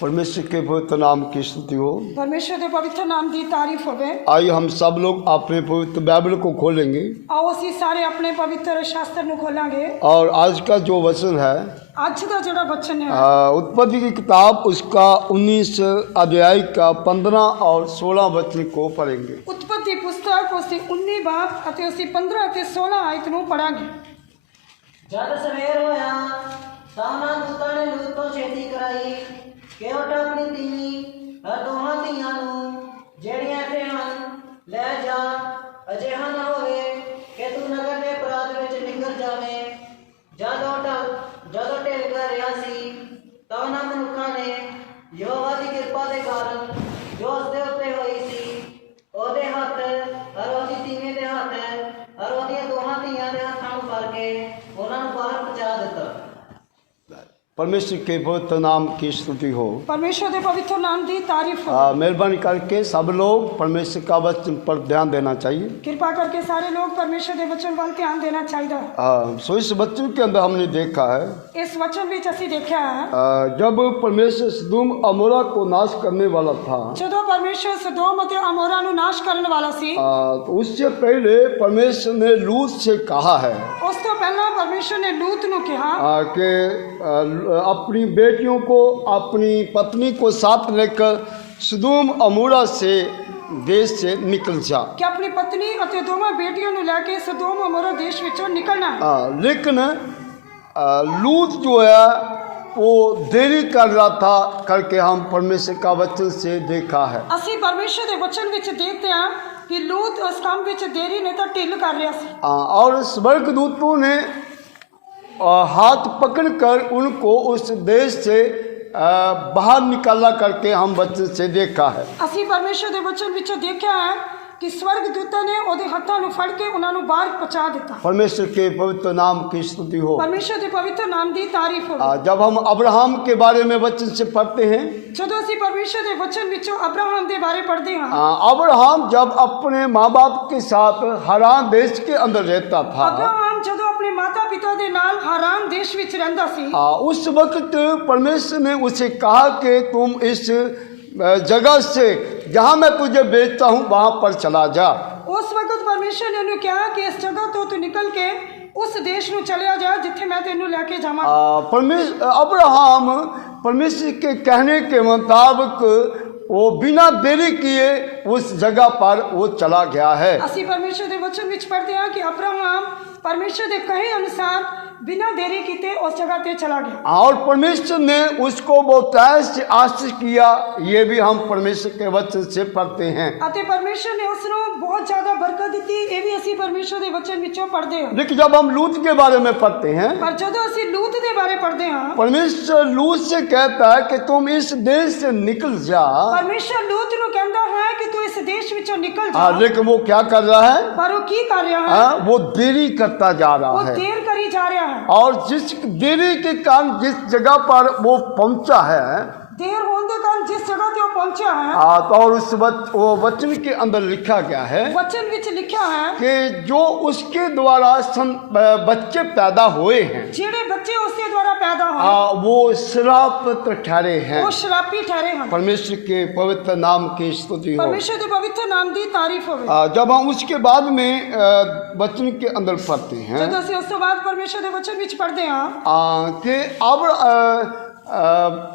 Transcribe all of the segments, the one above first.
परमेश्वर के पवित्र नाम की स्तुति हो। परमेश्वर के पवित्र नाम की तारीफ होवे। आइए हम सब लोग अपने पवित्र बाइबल को खोलेंगे आओ ਅਸੀਂ ਸਾਰੇ ਆਪਣੇ पवित्र शास्त्र ਨੂੰ खोलांगे। और आज का जो वचन है ਅੱਜ ਦਾ ਜਿਹੜਾ वचन है उत्पत्ति की किताब उसका 19 अध्याय का 15 और 16 वचन को पढ़ेंगे। उत्पत्ति पुस्तक उसकी 19 बाब ਅਤੇ उसकी 15 ਅਤੇ 16 ਆਇਤ ਨੂੰ ਪੜਾਂਗੇ। जद सवेर होया ਤਾਂ ਉਹਨਾਂ ਦੂਤਾਂ ਨੇ ਲੂਤ ਤੋਂ ਛੇਤੀ ਕਰਾਈ ਕਿ ਉੱਠ ਆਪਣੀ ਧੀ ਹਰ ਦੋਹਾਂ ਧੀਆਂ ਨੂੰ ਜਿਹੜੀਆਂ ਇੱਥੇ ਹਨ ਲੈ ਜਾ। ਅਜਿਹਾ ਨਾ ਹੋਵੇ ਕਿ ਤੂੰ ਨਗਰ ਦੇ ਪ੍ਰਾਂਤ ਵਿੱਚ ਨਿਕਲ ਜਾਵੇਂ। ਜਦੋਂ ਢਿੱਲ ਕਰ ਰਿਹਾ ਸੀ ਤਾਂ ਉਹਨਾਂ ਮਨੁੱਖਾਂ ਨੇ ਯਹੋਵਾ ਦੀ ਕਿਰਪਾ ਦੇ ਕਾਰਨ ਜੋ ਉਸ ਦੇ ਉੱਤੇ ਹੋਈ ਸੀ ਉਹਦੇ ਹੱਥ ਔਰ ਉਹਦੀ ਧੀਵੇਂ ਦੇ ਹੱਥ ਔਰ ਉਹਦੀਆਂ ਦੋਹਾਂ ਧੀਆਂ ਦੇ ਹੱਥਾਂ ਨੂੰ ਫੜ ਕੇ ਉਹਨਾਂ ਨੂੰ ਬਾਹਰ ਪਹੁੰਚਾ ਦਿੱਤਾ। परमेश्वर के पवित्र नाम की स्तुति हो। परमेश्वर के पवित्र नाम की तारीफ हो। मेहरबानी करके सब लोग परमेश्वर का वचन पर ध्यान देना चाहिए। कृपा करके सारे लोग परमेश्वर के वचन वाल ध्यान देना चाहिए। सो इस वचन के अंदर हमने देखा है इस वचन में ਅਸੀਂ देखा है जब परमेश्वर सदोम अमोरा को नाश करने वाला था ਜਦੋਂ परमेश्वर सदोम ਅਤੇ अमोरा ਨੂੰ नाश ਕਰਨ ਵਾਲਾ ਸੀ तो उससे पहले परमेश्वर ने लूत से कहा है ਉਸ ਤੋਂ ਪਹਿਲਾਂ परमेश्वर ने लूत ਨੂੰ ਕਿਹਾ कि अपनी बेटियों को अपनी पत्नी को साथ लेकर सदोम अमोरा से देश से निकल जा। कि अपनी पत्नी ਅਤੇ ਦੋਵਾਂ ਬੇਟੀਆਂ ਨੂੰ ਲੈ ਕੇ ਸਦੋਮ ਅਮੋਰਾ ਦੇਸ਼ ਵਿੱਚੋਂ ਨਿਕਲਣਾ ਹੈ। लेकिन लूत जो है वो देरी कर रहा था करके हम परमेश्वर का वचन से देखा है। ਅਸੀਂ ਪਰਮੇਸ਼ਰ ਦੇ ਵਚਨ ਵਿੱਚ ਦੇਖਦੇ ਹਾਂ ਕਿ ਲੂਤ ਉਸ ਕੰਮ ਵਿੱਚ ਦੇਰੀ ਨੇ ਤਾਂ ਢਿੱਲ ਕਰ ਰਿਹਾ ਸੀ और स्वर्गदूतों ने हाथ पकड़कर उनको उस देश से बाहर निकाला करके हम वचन से देखा है। ਅਸੀਂ ਪਰਮੇਸ਼ਰ ਦੇ ਵਚਨ ਵਿੱਚ ਦੇਖਿਆ ਹੈ कि स्वर्ग दूतों ने ਉਹਦੇ ਹੱਥਾਂ ਨੂੰ ਫੜ ਕੇ ਉਹਨਾਂ ਨੂੰ ਬਾਹਰ ਪਹੁੰਚਾ ਦਿੱਤਾ। परमेश्वर के पवित्र नाम की स्तुति हो। परमेश्वर ਦੇ ਪਵਿੱਤਰ ਨਾਮ ਦੀ ਤਾਰੀਫ ਹੋਵੇ। जब हम अब्राहम के बारे में वचन से पढ़ते हैं ਜਦੋਂ ਅਸੀਂ ਪਰਮੇਸ਼ਰ ਦੇ ਵਚਨ ਵਿੱਚੋਂ ਅਬਰਾहम ਦੇ ਬਾਰੇ पढ़ते हैं अब्राहम जब अपने माँ बाप के साथ हरान देश के अंदर रहता था ਅਬਰਾहम ਜਦੋਂ ਆਪਣੇ ਮਾਤਾ ਪਿਤਾ ਦੇ ਨਾਲ ਹਾਰਾਨ ਦੇਸ਼ ਵਿੱਚ ਰਹਿੰਦਾ ਸੀ उस वक्त परमेश्वर ने उसे कहा कि तुम इस जगह से जहाँ मैं तुझे बेचता हूँ वहाँ पर चला जा। ਉਸ ਵਕਤ ਪਰਮੇਸ਼ਰ ਨੇ ਉਹਨੂੰ ਕਿਹਾ ਕਿ ਇਸ ਜਗ੍ਹਾ ਤੋਂ ਤੂੰ ਨਿਕਲ ਕੇ ਉਸ ਦੇਸ਼ ਨੂੰ ਚਲਿਆ ਜਾ ਜਿੱਥੇ ਮੈਂ ਤੈਨੂੰ ਲੈ ਕੇ ਜਾਵਾਂ। अब्राहम परमेश्वर के कहने के मुताबिक वो बिना देरी किए उस जगह पर वो चला गया है। ਅਸੀਂ ਪਰਮੇਸ਼ਰ ਦੇ ਵਚਨ ਵਿੱਚ पढ़ते हैं कि अब्राहम परमेश्वर के कहे अनुसार बिना देरी किए उस जगह पे चला गया और परमेश्वर ने उसको बहुत ऐसे आशीष किया। ये भी हम परमेश्वर के वचन से पढ़ते हैं। ਅਤੇ ਪਰਮੇਸ਼ਰ ਨੇ ਉਸ ਨੂੰ ਬਹੁਤ ਜ਼ਿਆਦਾ ਬਰਕਤ ਦਿੱਤੀ। ਇਹ ਵੀ ਅਸੀਂ ਪਰਮੇਸ਼ਰ ਦੇ ਵਚਨ ਵਿੱਚੋਂ ਪੜ੍ਹਦੇ ਹਾਂ। लेकिन जब हम लूत के बारे में पढ़ते हैं ਪਰ ਜਦੋਂ ਅਸੀਂ ਲੂਤ ਦੇ ਬਾਰੇ ਪੜ੍ਹਦੇ ਹਾਂ परमेश्वर लूत से कहता है कि तुम इस देश से निकल जा। ਪਰਮੇਸ਼ਰ ਲੂਤ ਨੂੰ ਕਹਿੰਦਾ ਹੈ ਕਿ ਤੂੰ ਇਸ ਦੇਸ਼ ਵਿੱਚੋਂ ਨਿਕਲ ਜਾ। लेकिन वो क्या कर रहा है ਪਰ ਉਹ ਕੀ ਕਰ ਰਿਹਾ ਹੈ वो देरी करता जा रहा ਉਹ है ਦੇਰ करी जा रहा है। और जिस देरी के कारण जिस जगह पर वो पहुंचा है देर होने के कारण जिस जगह पे वो पहुंचा है और उस वो वचन के अंदर लिखा गया है वचन विच लिखा है कि जो उसके द्वारा बच्चे पैदा हुए हैं जेड़े बच्चे उसके द्वारा पैदा हुए वो श्रापित ठहरे हैं। वो श्रापी ठहरे हैं। परमेश्वर के पवित्र नाम की स्तुति हो। परमेश्वर के पवित्र नाम की तारीफ हो। जब हम उसके बाद में वचन के अंदर पढ़ते हैं जब ਅਸੀਂ ਉਸ ਤੋਂ ਬਾਅਦ ਪਰਮੇਸ਼ਰ ਦੇ ਵਚਨ ਵਿੱਚ ਪੜ੍ਹਦੇ ਹਾਂ कि अब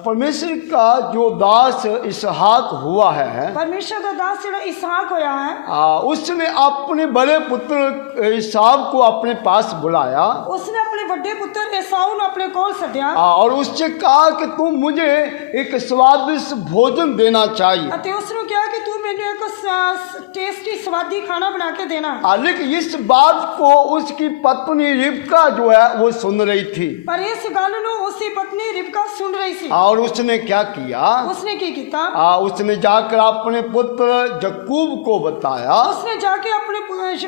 परमेश्वर का जो दास इसहाक हुआ है परमेश्वर का दास ਜਿਹੜਾ इसहाक होया है उसने अपने बड़े पुत्र ईसाव को अपने पास बुलाया उसने अपने बड़े पुत्र एसाऊ ਨੂੰ ਆਪਣੇ ਕੋਲ ਸੱਦਿਆ और उससे कहा कि तुम मुझे एक स्वादिष्ट भोजन देना चाहिए। ਅਤੇ ਉਸ ਨੂੰ ਕਿਹਾ ਕਿ ਤੂੰ ਮੈਨੂੰ ਇੱਕ टेस्टी स्वादी खाना बना के देना। लेकिन इस बात को उसकी पत्नी रिबका जो है वो सुन रही थी पर इस गल ਨੂੰ ਉਸਦੀ ਪਤਨੀ ਰਿਬਕਾ सुन रही थी और उसने क्या किया उसने की किया उसने जाकर अपने पुत्र यकूब को बताया उसने जाके अपने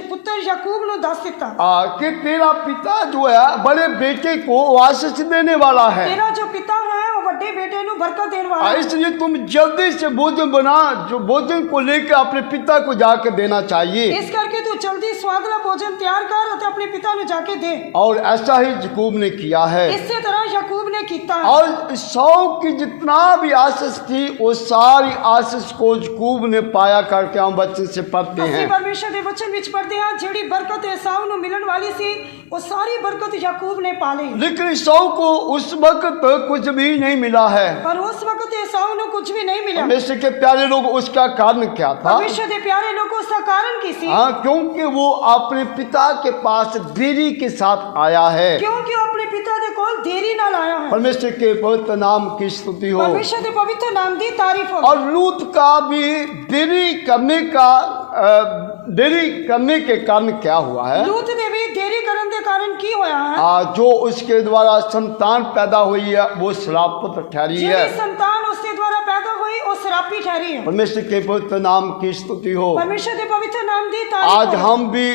पुत्र याकूब ਨੂੰ ਦੱਸ ਦਿੱਤਾ कि तेरा पिता जो है बड़े बेटे को आशीष देने वाला है। तेरा जो पिता है वो ਵੱਡੇ ਬੇਟੇ ਨੂੰ ਬਰਕਤ ਦੇਣ ਵਾਲਾ ਹੈ। इसलिए तुम जल्दी से भोजन बना, जो भोजन को लेकर अपने पिता को जाकर देना चाहिए। ਇਸ ਕਰਕੇ ਤੂੰ ਜਲਦੀ ਸਵਾਦਲਾ ਭੋਜਨ ਤਿਆਰ ਕਰ ਅਤੇ ਆਪਣੇ ਪਿਤਾ ਨੂੰ ਜਾ ਕੇ ਦੇ। और ऐसा ही याकूब ने किया है। ਇਸੇ ਤਰ੍ਹਾਂ ਯਾਕੂਬ ਨੇ ਕੀਤਾ ਹੈ। और सौ की जितना भी आशीष थी वो सारी आशीष को याकूब ने पाया करके हम बच्चे से पढ़ते ਅਸੀਂ हैं। ਪਰਮੇਸ਼ਰ ਦੇ ਵਚਨ ਵਿੱਚ ਪੜ੍ਹਦੇ ਹਾਂ ਜਿਹੜੀ ਬਰਕਤ ਏਸਾੂ ਨੂੰ ਮਿਲਣ ਵਾਲੀ ਸੀ ਉਹ ਸਾਰੀ ਬਰਕਤ ਯਾਕੂਬ ਨੇ ਪਾ ਲਈ। लेकिन सौ को उस वक्त कुछ भी नहीं मिला है। ਪਰ ਉਸ ਵਕਤ ਏਸਾੂ ਨੂੰ ਕੁਝ ਵੀ ਨਹੀਂ ਮਿਲਿਆ। परमेश्वर के प्यारे लोग, उसका कारण क्या था? ਪਰਮੇਸ਼ਰ ਦੇ ਪਿਆਰੇ ਲੋਗੋ ਉਸ ਦਾ ਕਾਰਨ ਕੀ ਸੀ? हाँ, क्योंकि वो अपने पिता के पास देरी के साथ आया है। ਕਿਉਂਕਿ ਉਹ ਆਪਣੇ ਪਿਤਾ ਦੇ ਕੋਲ ਦੇਰੀ ਨਾਲ ਆਇਆ ਹੈ। परमेश्वर के पवित्र नाम की स्तुति हो। ਪਰਮੇਸ਼ਰ ਦੇ ਪਵਿੱਤਰ ਨਾਮ ਦੀ ਤਾਰੀਫ ਹੋ। और लूत का भी देरी करने के कारण क्या हुआ है? ਲੂਤ ਦੇ ਵੀ ਦੇਰੀ ਕਰਨ ਦੇ ਕਾਰਨ ਕੀ ਹੋਇਆ ਹੈ? जो उसके द्वारा संतान पैदा हुई है वो श्रापित ठहरी है। ਜਿਹੜੀ ਸੰਤਾਨ ਉਸ ਦੇ ਦੁਆਰਾ ਪੈਦਾ ਹੋਈ ਉਹ ਸ਼ਰਾਪੀ ਠਹਿਰੀ ਹੈ। परमेश्वर के पवित्र नाम की स्तुति हो। ਪਰਮੇਸ਼ਰ ਦੇ ਪਵਿੱਤਰ ਨਾਮ ਦੀ ਤਾਰੀਫ आज ਹੋ। हम भी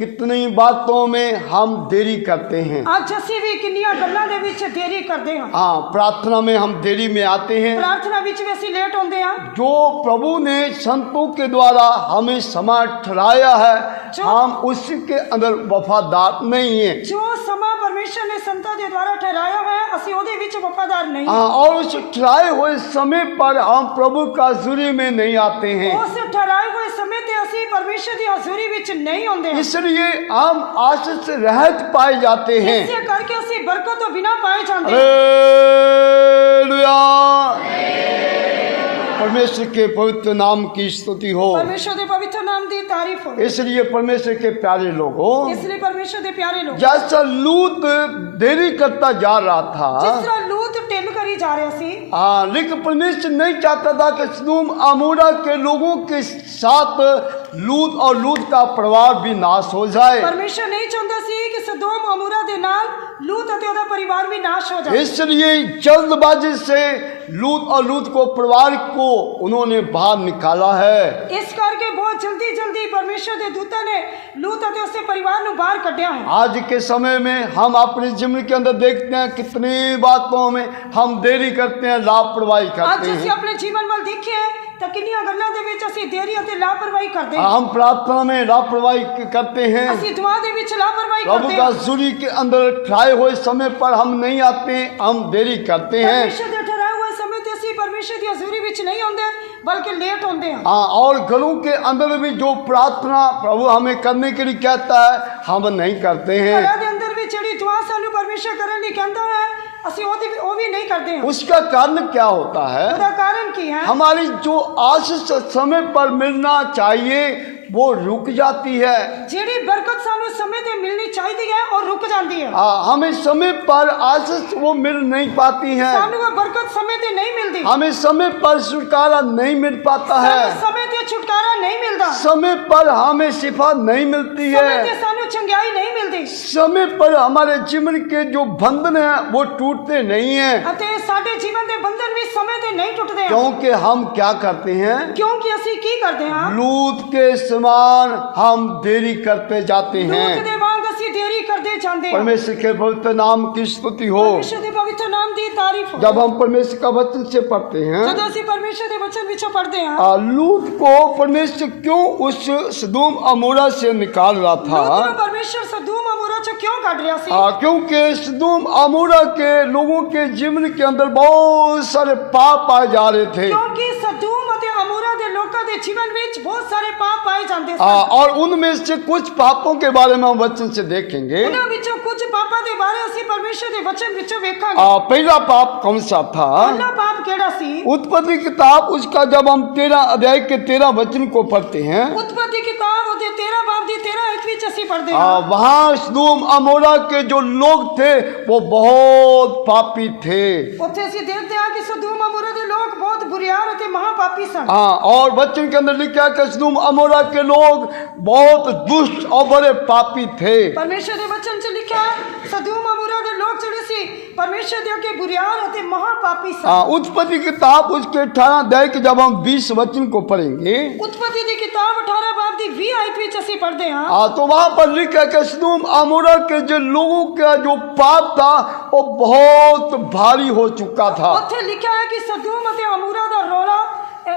कितनी बातों में हम देरी करते हैं। ਅੱਜ ਅਸੀਂ ਵੀ ਕਿੰਨੀਆਂ ਗੱਲਾਂ ਦੇ ਵਿੱਚ ਦੇਰੀ ਕਰਦੇ ਹਾਂ। हाँ, प्रार्थना में हम देरी में आते हैं। ਪ੍ਰਾਰਥਨਾ ਵਿੱਚ ਵੀ ਅਸੀਂ ਲੇਟ ਹੁੰਦੇ ਹਾਂ। जो प्रभु ने संतों के द्वारा हमें समय ठहराया है, हम उसके अंदर वफादार नहीं है। ਜੋ ਸਮਾਂ ਪਰਮੇਸ਼ਰ ਨੇ ਸੰਤਾਂ ਦੇ ਦੁਆਰਾ ਠਹਿਰਾਇਆ ਹੈ ਅਸੀਂ ਉਹਦੇ ਵਿੱਚ ਵਫਾਦਾਰ ਨਹੀਂ ਹਾਂ। हाँ, और उस ठहराए हुए समय पर हम प्रभु का हजूरी में नहीं आते हैं। ਉਸ ਠਹਿਰਾਏ ਹੋਏ ਸਮੇਂ ਤੇ ਅਸੀਂ ਪਰਮੇਸ਼ਰ ਦੀ ਹਜ਼ੂਰੀ ਵਿੱਚ ਨਹੀਂ ਆਉਂਦੇ। इसलिए हम आशीष रहित पाए जाते हैं। ਇਸੇ ਕਰਕੇ ਅਸੀਂ ਬਰਕਤ ਤੋਂ ਬਿਨਾਂ ਪਾਏ ਜਾਂਦੇ ਹਾਂ। हालेलुया। परमेश्वर के पवित्र नाम की स्तुति हो। ਪਰਮੇਸ਼ਰ ਦੇ ਪਵਿੱਤਰ ਨਾਮ ਦੀ ਤਾਰੀਫ ਹੋ। इसलिए परमेश्वर के प्यारे लोगों, ਇਸ ਲਈ ਪਰਮੇਸ਼ਰ ਦੇ ਪਿਆਰੇ ਲੋਕ जैसा लूत देरी करता जा रहा ਜਿਸ था, ਤਰ੍ਹਾਂ ਲੂਤ ਢਿੱਲ ਕਰੀ ਜਾ ਰਿਹਾ ਸੀ हाँ, लेकिन परमेश्वर नहीं चाहता था कि सदोम अमोरा के लोगों के साथ लूत और लूत का परिवार भी नाश हो जाए। ਪਰਮੇਸ਼ਰ ਨਹੀਂ ਚਾਹੁੰਦਾ ਸੀ ਕਿ ਸਦੋਮ ਅਮੂਰਾ ਦੇ ਨਾਲ ਲੂਤ ਅਤੇ ਉਹਦਾ ਪਰਿਵਾਰ ਵੀ ਨਾਸ਼ ਹੋ ਜਾਏ। इसलिए जल्दबाजी से लूत और लूत को परिवार को उन्होंने बाहर निकाला है। ਇਸ ਕਰਕੇ ਬਹੁਤ ਜਲਦੀ ਜਲਦੀ ਪਰਮੇਸ਼ਰ ਦੇ ਦੂਤਾਂ ਨੇ ਲੂਤ ਅਤੇ ਉਸਦੇ ਪਰਿਵਾਰ ਨੂੰ ਬਾਹਰ ਕੱਢਿਆ ਹੈ। आज के समय में हम अपने जीवन के अंदर देखते हैं कितनी बातों में हम देरी करते हैं, लापरवाही ਅੱਜ करते ਅਸੀਂ हैं। ਆਪਣੇ ਜੀਵਨ ਵੱਲ ਦੇਖੀਏ ਤਾਂ ਕਿੰਨੀਆਂ ਗੱਲਾਂ ਦੇ ਵਿੱਚ ਅਸੀਂ ਦੇਰੀ ਅਤੇ ਲਾਪਰਵਾਹੀ ਕਰਦੇ ਹਾਂ। हम प्रार्थना में लापरवाही करते हैं। ਅਸੀਂ ਦੁਆ ਦੇ ਵਿੱਚ ਲਾਪਰਵਾਹੀ प्रभु ਕਰਦੇ का ਹਾਂ। सूर्य के अंदर ठहराए हुए समय पर हम नहीं आते, हम देरी करते हैं। ਪਰਮੇਸ਼ਰ ਦੇ ਠਹਿਰਾਏ ਹੋਏ ਸਮੇਂ ਤੇ ਅਸੀਂ ਪਰਮੇਸ਼ਰ ਦੀ ਹਜ਼ੂਰੀ ਵਿੱਚ ਨਹੀਂ ਆਉਂਦੇ बल्कि लेट होते हैं। हाँ, और घरों के अंदर भी जो प्रार्थना प्रभु हमें करने के लिए कहता है हम नहीं करते हैं। घरां दे अंदर भी ਜਿਹੜੀ ਦੁਆ ਸਾਨੂੰ ਪਰਮੇਸ਼ਰ ਕਰਨ ਲਈ ਕਹਿੰਦਾ ਹੈ ਅਸੀਂ ਉਹ ਵੀ नहीं करते हैं। उसका कारण क्या होता है? ਉਹਦਾ ਕਾਰਨ ਕੀ ਹੈ? हमारी जो आशीष समय पर मिलना चाहिए वो रुक जाती है। ਜਿਹੜੀ बरकत सानू समय ते मिलनी चाहिए है और रुक जाती है। हमें समय पर आशीष वो मिल नहीं पाती है। सानू वो बरकत समय ते नहीं मिलती। हमें समय पर छुटकारा नहीं मिल पाता है। समय ते छुटकारा नहीं मिलता। समय पर हमें शिफा नहीं मिलती समय ते है। सानू चंगाई नहीं मिलती। समय पर हमारे जीवन के जो बंधन है वो टूटते नहीं है। अते साडे जीवन दे बंधन भी समय ते नहीं टूटते। क्योंकि हम क्या करते हैं? क्योंकि ਅਸੀਂ ਕੀ ਕਰਦੇ ਹਾਂ? लूत के समान हम देरी करते जाते हैं। लूत दे वांग ਅਸੀਂ देरी करते ਜਾਂਦੇ ਹਾਂ। परमेश्वर के पवित्र नाम की स्तुति हो। परमेश्वर ਦੇ ਪਵਿੱਤਰ ਨਾਮ ਦੀ ਤਾਰੀਫ ਹੋ। जब हम परमेश्वर का वचन से पढ़ते हैं, ਜਦੋਂ ਅਸੀਂ ਪਰਮੇਸ਼ਰ ਦੇ ਵਚਨ ਵਿੱਚੋਂ ਪੜ੍ਹਦੇ ਹਾਂ लूत को परमेश्वर क्यों उस सदोम अमोरा से निकाल रहा लूत ਨੂੰ था? ਪਰਮੇਸ਼ਰ सदोम अमोरा ਚੋਂ ਕਿਉਂ ਕੱਢ ਰਿਹਾ ਸੀ? क्योंकि सदोम अमोरा के लोगों के जीवन के अंदर बहुत सारे पाप पाए जा रहे थे। क्योंकि सदोम ਅਤੇ अमोरा ਦੇ ਲੋਕਾਂ ਦੇ ਜੀਵਨ ਵਿੱਚ ਬਹੁਤ ਸਾਰੇ ਪਾਪ ਪਾਏ ਜਾਂਦੇ ਸਨ। और उनमें से कुछ पापों के बारे में हम वचन से देखेंगे। ਉਹਨਾਂ ਵਿੱਚੋਂ ਕੁਝ ਪਾਪਾਂ ਦੇ ਬਾਰੇ ਅਸੀਂ ਪਰਮੇਸ਼ਰ ਦੇ ਵਚਨ ਵਿੱਚੋਂ ਵੇਖਾਂਗੇ। पहला पाप कौन सा था? ਪਹਿਲਾ ਪਾਪ ਕਿਹੜਾ ਸੀ? उत्पत्ति किताब उसका जब हम 13 अध्याय के 13 वचन को पढ़ते हैं, उत्पत्ति किताब ਉਹਦੇ 13 ਬਾਬ ਦੀ 13 ਆਇਤ ਵਿੱਚ ਅਸੀਂ ਪੜ੍ਹਦੇ ਹਾਂ। वहाँ सदोम अमोरा के जो लोग थे वो बहुत पापी थे। ਉੱਥੇ ਅਸੀਂ ਦੇਖਦੇ ਹਾਂ ਕਿ ਸਦੂਮ ਅਮੋਰਾ ਦੇ ਲੋਕ ਬਹੁਤ ਬੁਰੀਆਰ ਅਤੇ ਮਹਾਪਾਪੀ ਸਨ। और वचन के अंदर लिखा है कि सदोम अमोरा के लोग बहुत दुष्ट और बड़े पापी थे। ਪਰਮੇਸ਼ਰ ਦੇ ਵਚਨ 'ਚ ਲਿਖਿਆ ਸਦੂਮ ਅਮੋਰਾ ਦੇ ਲੋਕ ਜਿਹੜੇ ਸੀ परमेश्वर दे के बुरियार और महापापी सन। उत्पत्ति किताब उसके 18 अध्याय के जब हम 20 वचन को पढ़ेंगे, उत्पत्ति की किताब 18 बाब दी 20 आयत विच ਅਸੀਂ पढ़ते हैं। तो वहां पर लिखा है कि सदोम अमोरा के जो लोगों का जो पाप था वो बहुत भारी हो चुका था। ਉੱਥੇ ਲਿਖਿਆ है कि सदोम और अमूरा ਦਾ ਰੌਲਾ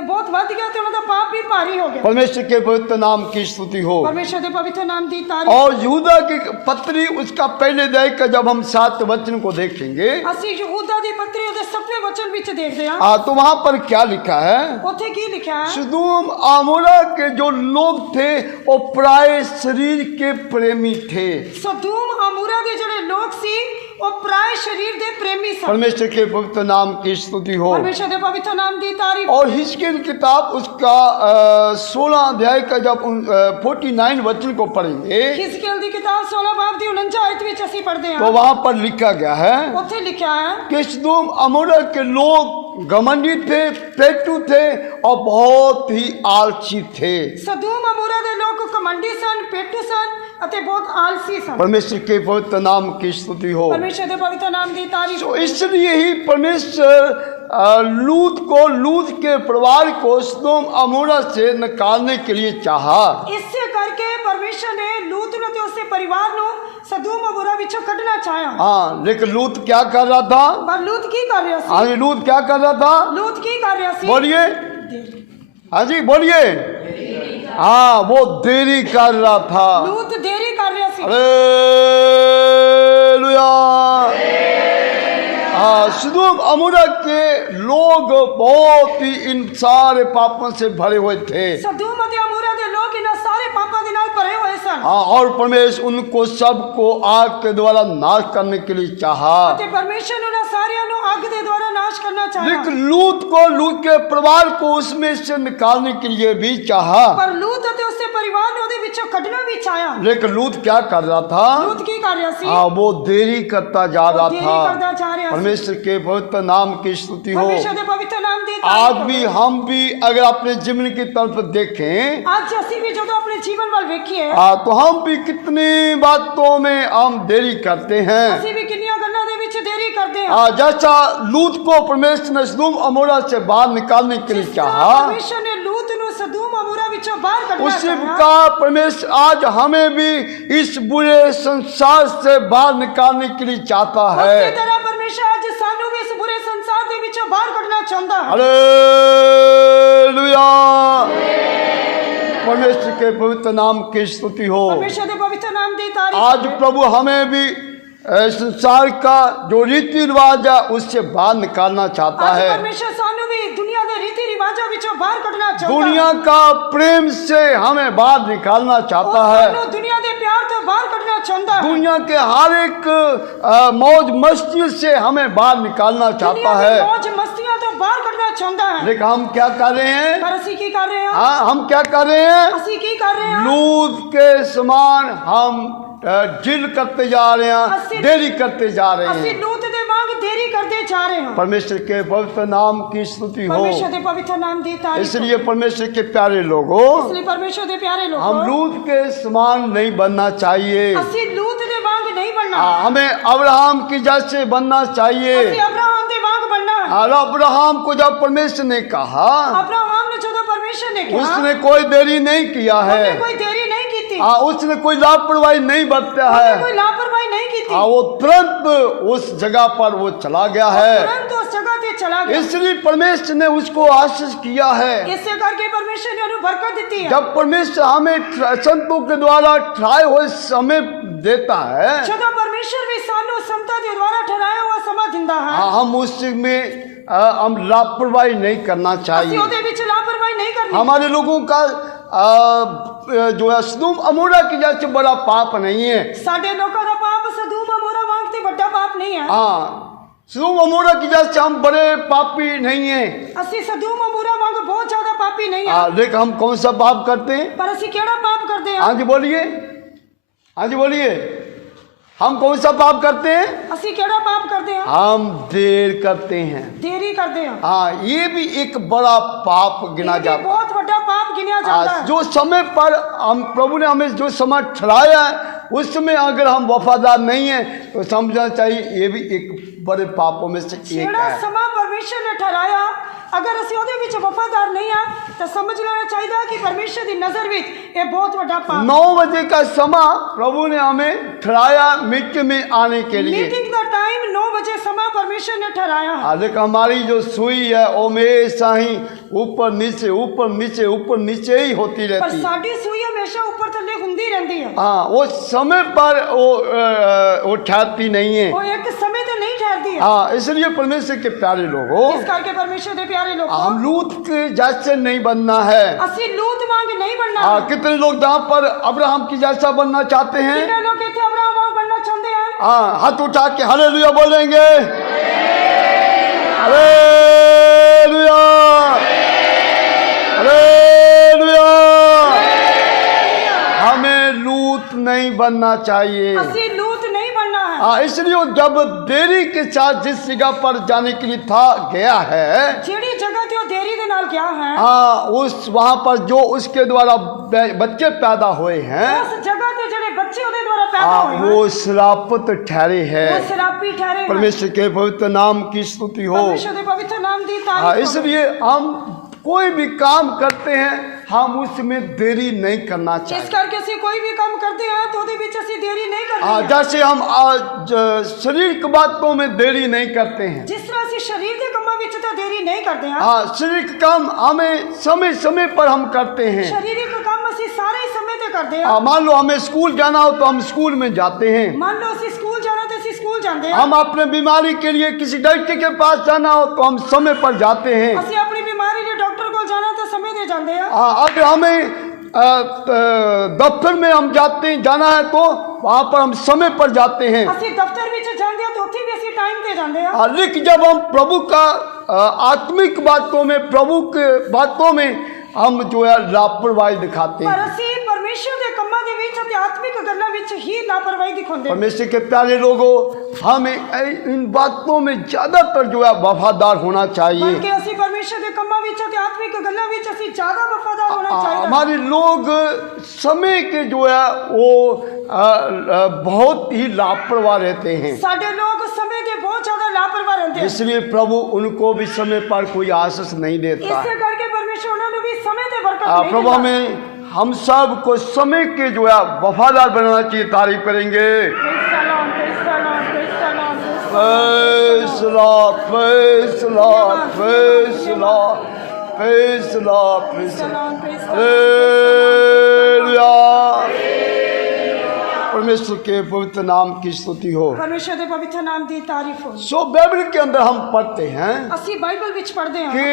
बहुत ਵੱਧ ਗਿਆ ਤੇ ਉਹਨਾਂ ਦਾ ਪਾਪ भी भारी हो गया। परमेश्वर के पवित्र नाम की स्तुति हो। परमेश्वर के पवित्र नाम की तारीफ। और यहूदा की पत्री उसका पहले अध्याय का जब हम 7 वचन को देखेंगे, ਅਸੀਂ ਯਹੂਦਾ ਦੀ ਪੱਤਰੀ ਉਹਦੇ 7ਵੇਂ वचन ਵਿੱਚ ਦੇਖਦੇ ਹਾਂ। तो वहां पर क्या लिखा है? ਉੱਥੇ ਕੀ ਲਿਖਿਆ है? सदोम अमोरा के जो लोग थे वो प्राय शरीर के प्रेमी थे। सदोम अमूरा के ਜਿਹੜੇ ਲੋਕ ਸੀ ਉਹ ਪ੍ਰਾय शरीर ਦੇ प्रेमी ਸਨ। परमेश्वर के पवित्र नाम की स्तुति हो। परमेश्वर के पवित्र नाम की तारीफ। और हिजकिय्याह किताब उसका 16 अध्याय का जब 49 वचन को पढ़ेंगे, हिजकिय्याह की किताब 16 बाब दी 49 आयत ਵਿੱਚ ਅਸੀਂ पढ़ते हैं। तो वहां पर लिखा गया है ਉੱਥੇ ਲਿਖਿਆ है कि सदोम अमोरा के लोग घमंडी थे, पेटू थे और बहुत ही आलसी थे। सदोम अमूरा के लोग कमंडी सन, पेटू सन ਅਤੇ बहुत आलसी सन। परमेश्वर के पवित्र नाम की स्तुति हो। परमेश्वर के पवित्र नाम की तारीफ। तो इसलिए ही परमेश्वर लूत के परिवार को सदोम अमोरा से निकालने के लिए चाहा। इससे करके परमेश्वर ने लूत ने उसके परिवार को सदोम अमोरा विचों कटना चाहा। लेकिन लूत क्या कर रहा था? पर लूत की कर रहा सी? लूत क्या कर रहा था? लूत की कर रहा सी? बोलिए। हाँ जी बोलिए। वो देरी कर रहा था। लूत देरी कर रहा सी। हालेलुया। सदोम अमोरा के लोग बहुत ही इन सारे पापों से भरे हुए थे। सदोम और अमोरा के लोग इन सारे पापों के नाल भरे हुए सन। और परमेश्वर उनको सबको आग के द्वारा नाश करने के लिए चाहा। परमेश्वर ने सारियां नु आग के द्वारा नाश करना चाहा। लेकिन लूत के परिवार को उसमें से निकालने के लिए भी चाहा। पर लूत और उसके परिवार ने ਉਹਦੇ ਵਿੱਚੋਂ ਕੱਢਣਾ भी चाहा। लेकिन लूत क्या कर रहा था? लूत की कर रहा सी? वो देरी करता जा रहा था। परमेश्वर के पवित्र नाम की स्तुति हो। परमेश्वर के पवित्र नाम की आज भी हम भी अगर अपने जीवन की तरफ देखें, आज ਅਸੀਂ भी ਜਦੋਂ अपने जीवन ਵੱਲ ਵੇਖੀਏ, तो हम भी कितनी बातों में हम देरी करते हैं। ਅਸੀਂ भी किन्नियां ਗੱਲਾਂ ਦੇ ਵਿੱਚ देरी करते हैं। जैसा लूत को परमेश्वर ने सदोम अमोरा से बाहर निकालने के लिए चाहा, परमेश्वर ने लूत नु सदोम अमोरा विचों बाहर कढना उसी चाहा। का परमेश्वर आज हमें भी इस बुरे संसार से बाहर निकालने के लिए चाहता है। उसी तरह परमेश्वर आज सानू भी इस बुरे संसार दे विचों बाहर कढना चाहता है। हालेलुया। परमेश्वर के पवित्र नाम की स्तुति हो। परमेश्वर के पवित्र नाम की तारीफ। आज प्रभु हमें भी संसार का जो रीति रिवाज है उससे बाहर निकालना चाहता आज है। परमेश्वर सानू भी दुनिया के रीति रिवाजों विचों बाहर कढना चाहता है। दुनिया का प्रेम से हमें बाहर निकालना चाहता है। सानू दुनिया के प्यार तो बाहर कढना चाहता है। दुनिया के हर एक मौज मस्ती से हमें बाहर निकालना चाहता है। मौज मस्तियां तो बाहर कढना चाहता है। लेकिन हम क्या कर रहे हैं? पर ਅਸੀਂ ਕੀ ਕਰ ਰਹੇ ਹਾਂ? हम क्या कर रहे हैं? ਅਸੀਂ ਕੀ ਕਰ ਰਹੇ ਹਾਂ? लूत के समान हम ढिल करते जा रहे हैं, देरी करते जा रहे ਅਸੀਂ हैं। लूत ਦੇ ਵਾਂਗ देरी करते जा रहे हैं। परमेश्वर के पवित्र नाम की स्तुति हो। परमेश्वर के पवित्र नाम की तारीफ। इसलिए परमेश्वर के प्यारे लोगों, इसलिए परमेश्वर के प्यारे लोगों, हम लूत के समान नहीं बनना चाहिए। ਅਸੀਂ लूत ਦੇ ਵਾਂग नहीं बनना। हमें अब्राहम की जैसे बनना चाहिए। ਅਸੀਂ अब्राहम ਦੇ वांग बनना। और अब्राहम को जब परमेश्वर ने कहा, अब्राहम ने ਜਦੋਂ परमेश्वर ने कहा, उसने कोई देरी नहीं किया है। उसने कोई देरी नहीं की थी। उसने कोई लापरवाही नहीं बरता है। कोई लापरवाही नहीं की थी। वो तुरंत उस जगह पर वो चला गया है। तुरंत उस जगह से चला गया। इसलिए परमेश्वर ने उसको आशीष किया है। इससे करके परमेश्वर ने उन्हें बरकत दी है। जब परमेश्वर हमें संतों के द्वारा ठहराए हुए समय देता है, ਜਦੋਂ परमेश्वर भी सानू समता के द्वारा ठहराया हुआ समा दिंदा है, हम उसमें हम लापरवाही नहीं करना ਅਸੀਂ चाहिए। ਉਹਦੇ ਵਿੱਚ ਲਾਪਰਵਾਹੀ नहीं करनी। हमारे लोगों का जो है सदोम अमोरा की जैसे बड़ा पाप नहीं है। ਸਾਡੇ ਲੋਕਾਂ ਦਾ ਪਾਪ ਸਦੂਮ ਅਮੋਰਾ ਵਾਂਗ ਤੇ ਵੱਡਾ ਪਾਪ ਨਹੀਂ ਹੈ। सदोम अमोरा की जैसे हम बड़े पापी नहीं है। ਅਸੀਂ ਸਦੂਮ ਅਮੋਰਾ ਵਾਂਗ बहुत ज्यादा पापी नहीं है। लेकिन हम कौन सा पाप करते हैं? पर ਅਸੀਂ ਕਿਹੜਾ ਪਾਪ ਕਰਦੇ हाँ ਹਾਂ? जी बोलिए। हाँ जी बोलिए। हम कौन सा पाप करते हैं? ਅਸੀਂ ਕਿਹੜਾ ਪਾਪ ਕਰਦੇ ਹਾਂ? हम देर करते हैं। देरी करते हैं। ये भी एक बड़ा पाप गिना ये भी जाता है। बहुत बड़ा पाप गिना जाता है। जो समय पर हम प्रभु ने हमें जो समय ठहराया है उसमें अगर हम वफादार नहीं हैं तो समझना चाहिए ये भी एक बड़े पापों में से एक ਜਿਹੜਾ है। ਸਮਾਂ ਪਰਮੇਸ਼ਰ ਨੇ ਠਹਿਰਾਇਆ ਅਗਰ ਅਸੀਂ ਉਹਦੇ ਵਿੱਚ ਵਫਾਦਾਰ ਨਹੀਂ ਆ ਤਾਂ ਸਮਝ ਲੈਣਾ ਚਾਹੀਦਾ ਕਿ ਪਰਮੇਸ਼ਰ ਦੀ ਨਜ਼ਰ ਵਿੱਚ ਇਹ ਬਹੁਤ ਵੱਡਾ ਪਾਪ 9 बजे का समय प्रभु ने हमें ठहराया मीटिंग में आने के लिए। मीटिंग ਦਾ ਟਾਈਮ 9 ਵਜੇ ਸਮਾਂ ਪਰਮੇਸ਼ਰ ਨੇ ਠਹਿਰਾਇਆ ਹੈ लेकिन हमारी जो सुई है वो हमेशा ही ऊपर नीचे ऊपर नीचे ऊपर नीचे ही होती ਪਰ रहती है। ਸਾਡੀ ਸੂਈ ਹਮੇਸ਼ਾ ਉੱਪਰ ਥੱਲੇ ਹੁੰਦੀ ਰਹਿੰਦੀ ਹੈ हाँ, वो समय पर वो ठहरती नहीं है। ਉਹ ਇੱਕ ਸਮੇਂ ਤੇ ਨਹੀਂ ਠਹਿਰਦੀ ਹੈ हाँ, इसलिए परमेश्वर के प्यारे लोगों, ਇਸ ਕਰਕੇ ਪਰਮੇਸ਼ਰ ਦੇ ਪਿਆਰੇ ਲੋਕੋ हम लूत के जैसे नहीं बनना है। ਅਸੀਂ ਲੂਤ ਵਾਂਗ नहीं बनना हाँ, है कितने लोग यहाँ पर अब्राहम की जैसा बनना चाहते हैं? कितने लोग ਇੱਥੇ ਅਬਰਾहम ਵਾਂਗ बनना ਚਾਹੁੰਦੇ ਹਨ हाँ, हाथ उठा के हालेलुया बोलेंगे। Hallelujah, hallelujah. हमें लूत नहीं बनना चाहिए। ਅਸੀਂ लूत नहीं बनना है हाँ, इसलिए वो जब देरी के साथ जिस जगह पर जाने के लिए था गया है, ਜਿਹੜੀ ਜਗ੍ਹਾ ਤੇ ਉਹ ਦੇਰੀ ਦੇ ਨਾਲ ਗਿਆ ਹੈ हाँ, उस वहाँ पर जो उसके द्वारा बच्चे पैदा हुए हैं, ਉਸ ਜਗ੍ਹਾ ਤੇ ਜਿਹੜੇ ਬੱਚੇ ਉਹਦੇ ਦੁਆਰਾ ਪੈਦਾ हाँ, ਹੋਏ ਹਨ वो श्रापित ठहरे ਉਹ हैं। शराबी ठहरे हैं परमेश्वर के पवित्र नाम की स्तुति हो। परमेश्वर ਦੇ ਪਵਿੱਤਰ ਨਾਮ ਦੀ हाँ, ਤਾਰੀਫ हो। इसलिए हम कोई भी काम करते हैं हम उसमें देरी नहीं करना ਇਸ चाहिए। ਕਰਕੇ ਅਸੀਂ ਕੋਈ ਵੀ ਕੰਮ ਕਰਦੇ ਹਾਂ ਤਾਂ ਉਹਦੇ ਵਿੱਚ ਅਸੀਂ ਦੇਰੀ ਨਹੀਂ हाँ, ਕਰਦੇ जैसे हम शरीर की बातों में देरी नहीं करते हैं। ਜਿਸ ਤਰ੍ਹਾਂ ਅਸੀਂ ਸਰੀਰ ਦੇ ਕੰਮਾਂ ਵਿੱਚ ਤਾਂ ਦੇਰੀ ਨਹੀਂ ਕਰਦੇ ਹਾਂ हाँ, शरीर का काम हमें समय समय पर हम करते हैं। ਸਰੀਰਕ ਕੰਮ ਅਸੀਂ ਸਾਰੇ ਹੀ ਸਮੇਂ ਤੇ ਕਰਦੇ ਹਾਂ हाँ, मान लो हमें स्कूल जाना हो तो हम स्कूल में जाते हैं। ਮੰਨ ਲਓ ਅਸੀਂ ਸਕੂਲ ਜਾਣਾ ਤੇ ਅਸੀਂ ਸਕੂਲ ਜਾਂਦੇ ਹਾਂ हम अपने बीमारी के लिए किसी डॉक्टर के पास जाना हो तो हम समय पर जाते हैं। ਅਸੀਂ ਆਪਣੀ ਬਿਮਾਰੀ ਦੇ ਡਾਕਟਰ ਕੋਲ ਜਾਣਾ ਤਾਂ ਸਮੇਂ ਤੇ ਜਾਂਦੇ ਹਾਂ हाँ, अब हमें दफ्तर में हम जाना है तो वहाँ पर हम समय पर जाते हैं। ਅਸੀਂ ਦਫ਼ਤਰ ਵਿੱਚ ਜਾਂਦੇ ਹਾਂ ਤਾਂ ਉੱਥੇ ਵੀ ਅਸੀਂ ਟਾਈਮ ਤੇ ਜਾਂਦੇ ਹਾਂ हाँ, लेकिन जब हम प्रभु का आत्मिक बातों में प्रभु के बातों में हम जो है लापरवाही दिखाते ਪਰ हैं। ਅਸੀਂ ਪਰਮੇਸ਼ਰ ਦੇ ਕੰਮਾਂ ਦੇ ਵਿੱਚ ਅਤੇ ਆਤਮਿਕ ਗੱਲਾਂ ਵਿੱਚ ਹੀ ਲਾਪਰਵਾਹੀ ਦਿਖਾਉਂਦੇ ਹਾਂ परमेश्वर के प्यारे लोगों, हमें इन बातों में ज़्यादातर जो है वफादार होना चाहिए। ਬਲਕਿ ਅਸੀਂ ਪਰਮੇਸ਼ਰ ਦੇ ਕੰਮਾਂ ਵਿੱਚ ਅਤੇ ਆਤਮਿਕ ਗੱਲਾਂ ਵਿੱਚ ਅਸੀਂ ਜ਼ਿਆਦਾ ਵਫਾਦਾਰ ਹੋਣਾ ਚਾਹੀਦਾ ਹੈ हमारे लोग समय के जो है वो बहुत ही लापरवाह रहते हैं। ਸਾਡੇ ਲੋਕ ਸਮੇਂ ਦੇ ਬਹੁਤ ਜ਼ਿਆਦਾ ਲਾਪਰਵਾਹ ਰਹਿੰਦੇ ਹਨ इसलिए प्रभु उनको भी समय पर कोई आशीष नहीं देता ਇਸੇ है। ਕਰਕੇ ਪਰਮੇਸ਼ਰ ਉਹਨਾਂ ਨੂੰ ਵੀ ਸਮੇਂ ਤੇ ਬਰਕਤ ਨਹੀਂ प्रभु ਦਿੰਦਾ हमें हम सब को समय के जो है वफादार बनाना चाहिए। तारीफ करेंगे। सलाम सलाम सलाम फैसला फैसला फैसला फैसला फैसला सलाम हालेलुया। परमेश्वर के पवित्र नाम की स्तुति हो। परमेश्वर ਦੇ ਪਵਿੱਤਰ ਨਾਮ ਦੀ ਤਾਰੀਫ ਹੋ सो बाइबल के अंदर हम पढ़ते हैं ਅਸੀਂ ਬਾਈਬਲ ਵਿੱਚ ਪੜ੍ਹਦੇ ਹਾਂ कि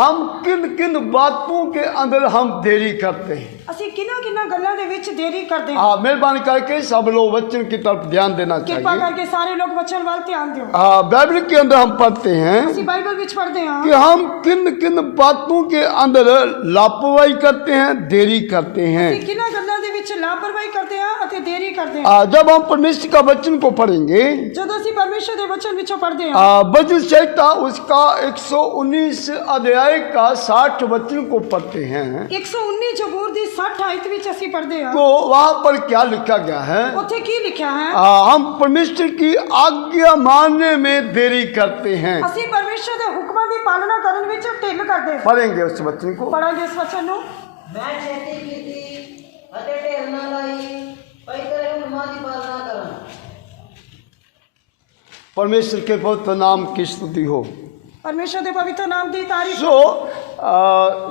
हम किन किन बातों के अंदर हम देरी करते हैं। ਅਸੀਂ ਕਿੰਨਾ ਗੱਲਾਂ ਦੇ ਵਿੱਚ ਦੇਰੀ ਕਰਦੇ ਹਾਂ हाँ, मेहरबानी करके सब लोग वचन की तरफ ध्यान देना ਕਿਰਪਾ चाहिए। ਕਰਕੇ ਸਾਰੇ ਲੋਕ ਵਚਨ ਵੱਲ ਧਿਆਨ ਦਿਓ हाँ, बाइबल के अंदर हम पढ़ते हैं ਅਸੀਂ ਬਾਈਬਲ ਵਿੱਚ ਪੜ੍ਹਦੇ ਹਾਂ कि हम किन किन बातों के अंदर लापरवाही करते हैं, देरी करते हैं। ਅਸੀਂ ਕਿੰਨਾ ਗੱਲਾਂ ਦੇ ਵਿੱਚ ਲਾਪਰਵਾਹੀ ਕਰਦੇ ਹਾਂ ਅਤੇ ਦੇਰੀ ਕਰਦੇ ਹਾਂ जब हम परमेश्वर का वचन को पढ़ेंगे, ਜਦੋਂ ਅਸੀਂ ਪਰਮੇਸ਼ਰ ਦੇ ਵਚਨ ਵਿੱਚੋਂ ਪੜ੍ਹਦੇ ਹਾਂ भजन संहिता उसका 119 अध्याय का 60 वचन को पढ़ते हैं 119 ਜ਼ਬੂਰ ਦੀ 60 ਆਇਤ ਵਿੱਚ ਅਸੀਂ ਪੜ੍ਹਦੇ ਹਾਂ तो वहाँ पर क्या लिखा गया है? ਉੱਥੇ ਕੀ ਲਿਖਿਆ ਹੈ हम परमेश्वर की आज्ञा मानने में देरी करते हैं। ਅਸੀਂ ਪਰਮੇਸ਼ਰ ਦੇ ਹੁਕਮਾਂ ਦੀ ਪਾਲਣਾ ਕਰਨ ਵਿੱਚ ਢਿੱਲ ਕਰਦੇ ਹਾਂ पढ़ेंगे उस वचन को। ਪੜਾਂਗੇ ਇਸ ਵਚਨ ਨੂੰ ਮੈਂ ਛੇਤੀ ਕੀਤੀ ਅਤੇ ਢੇਰ ਨਾ ਲਾਈ ਪਈ ਤੇਰੇ ਹੁਕਮਾਂ ਦੀ ਪਾਲਣਾ ਕਰਾਂ परमेश्वर के पवित्र नाम की स्तुति हो। ਪਰਮੇਸ਼ਰ ਦੇ ਪਵਿੱਤਰ ਨਾਮ ਦੀ ਤਾਰੀਫ सो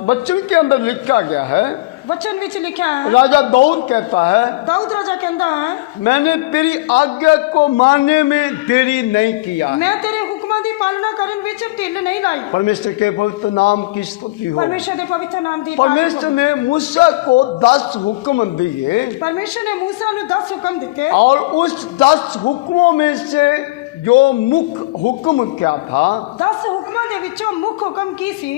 वचन के अंदर लिखा गया है, वचन ਵਿੱਚ ਲਿਖਿਆ ਹੈ राजा दाऊद कहता है, ਦਾਊਦ ਰਾਜਾ ਕਹਿੰਦਾ ਹੈ मैंने तेरी आज्ञा को मानने में देरी नहीं किया। ਮੈਂ ਤੇਰੇ ਹੁਕਮਾਂ ਦੀ ਪਾਲਣਾ ਕਰਨ ਵਿੱਚ ਢਿੱਲ नहीं लाई परमेश्वर के पवित्र नाम की स्तुति हो। ਪਰਮੇਸ਼ਰ ਦੇ ਪਵਿੱਤਰ ਨਾਮ ਦੀ ਤਾਰੀਫ परमेश्वर ਹੋ। ने मूसा को 10 हुक्म दिए ਪਰਮੇਸ਼ਰ ਨੇ मूसा ਨੂੰ 10 ਹੁਕਮ ਦਿੱਤੇ और उस 10 हुक्मों में से जो मुख्य हुक्म क्या था? 10 ਹੁਕਮਾਂ ਦੇ ਵਿੱਚੋਂ ਮੁੱਖ ਹੁਕਮ ਕੀ ਸੀ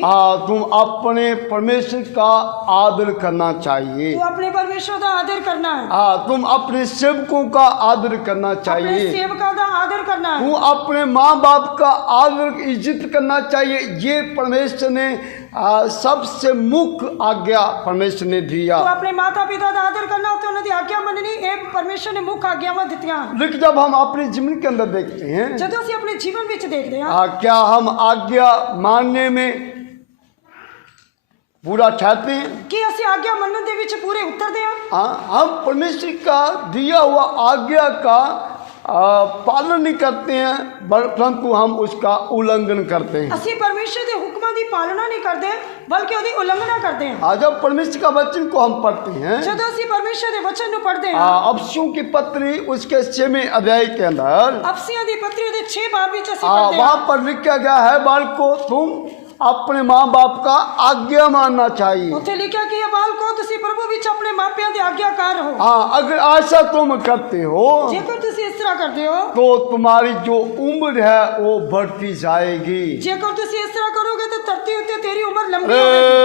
तुम अपने परमेश्वर का आदर करना चाहिए। ਤੂੰ ਆਪਣੇ ਪਰਮੇਸ਼ਰ ਦਾ ਆਦਰ ਕਰਨਾ ਹੈ तुम अपने सेवकों का आदर करना ਆਪਣੇ चाहिए। ਸੇਵਕਾਂ ਦਾ आदर करना है। तू अपने माँ बाप का आदर इज्जत करना चाहिए। ये परमेश्वर ने सबसे मुख्य आज्ञा परमेश्वर ने दिया। तो अपने माता पिता का आदर करना तो उन्होंने आज्ञा मननी ये परमेश्वर ने मुख्य आज्ञावां दित्तियां। लेकिन जब हम अपने जीवन के अंदर देखते हैं, ਜਦੋਂ ਅਸੀਂ ਆਪਣੇ ਜੀਵਨ ਵਿੱਚ ਦੇਖਦੇ ਹਾਂ क्या हम आज्ञा मानने में पूरा ठहरते हैं? ਕਿ ਅਸੀਂ ਆਗਿਆ ਮੰਨਣ ਦੇ ਵਿੱਚ ਪੂਰੇ ਉਤਰਦੇ ਹਾਂ। हम परमेश्वर का दिया हुआ आज्ञा का पालन नहीं करते हैं, परंतु हम उसका उल्लंघन करते हैं। ਅਸੀਂ ਪਰਮੇਸ਼ਰ ਦੇ ਹੁਕਮਾਂ ਦੀ ਪਾਲਣਾ ਨਹੀਂ ਕਰਦੇ ਬਲਕਿ ਉਹਦੀ ਉਲੰਘਣਾ ਕਰਦੇ ਹਾਂ। जब परमेश्वर का वचन को हम पढ़ते हैं, ਜਦੋਂ ਅਸੀਂ ਪਰਮੇਸ਼ਰ ਦੇ ਵਚਨ ਨੂੰ ਪੜ੍ਹਦੇ ਹਾਂ अफसियों की पत्री उसके 6वें अध्याय के अंदर ਅਫਸੀਆਂ ਦੀ ਪੱਤਰੀ ਦੇ 6 ਬਾਬ ਵਿੱਚ ਅਸੀਂ ਪੜ੍ਹਦੇ वहां ਹਾਂ। पर लिखा गया है, बालको तुम अपने माँ बाप का आज्ञा मानना चाहिए। ਉੱਥੇ ਲਿਖਿਆ ਕਿ ਇਹ ਬਾਲਕੋ ਤੁਸੀਂ ਪ੍ਰਭੂ ਵਿੱਚ ਆਪਣੇ ਮਾਪਿਆਂ ਦੇ ਆਗਿਆਕਾਰ ਹੋ। अगर ऐसा तुम करते हो ਜੇਕਰ ਤੁਸੀਂ ਇਸ ਤਰ੍ਹਾਂ ਕਰਦੇ ਹੋ तो तुम्हारी जो उम्र है वो बढ़ती जाएगी। ਜੇਕਰ ਤੁਸੀਂ ਇਸ ਤਰ੍ਹਾਂ ਕਰੋਗੇ ਤਾਂ ਧਰਤੀ ਉੱਤੇ ਤੇਰੀ ਉਮਰ ਲੰਬੀ ਹੋਵੇਗੀ।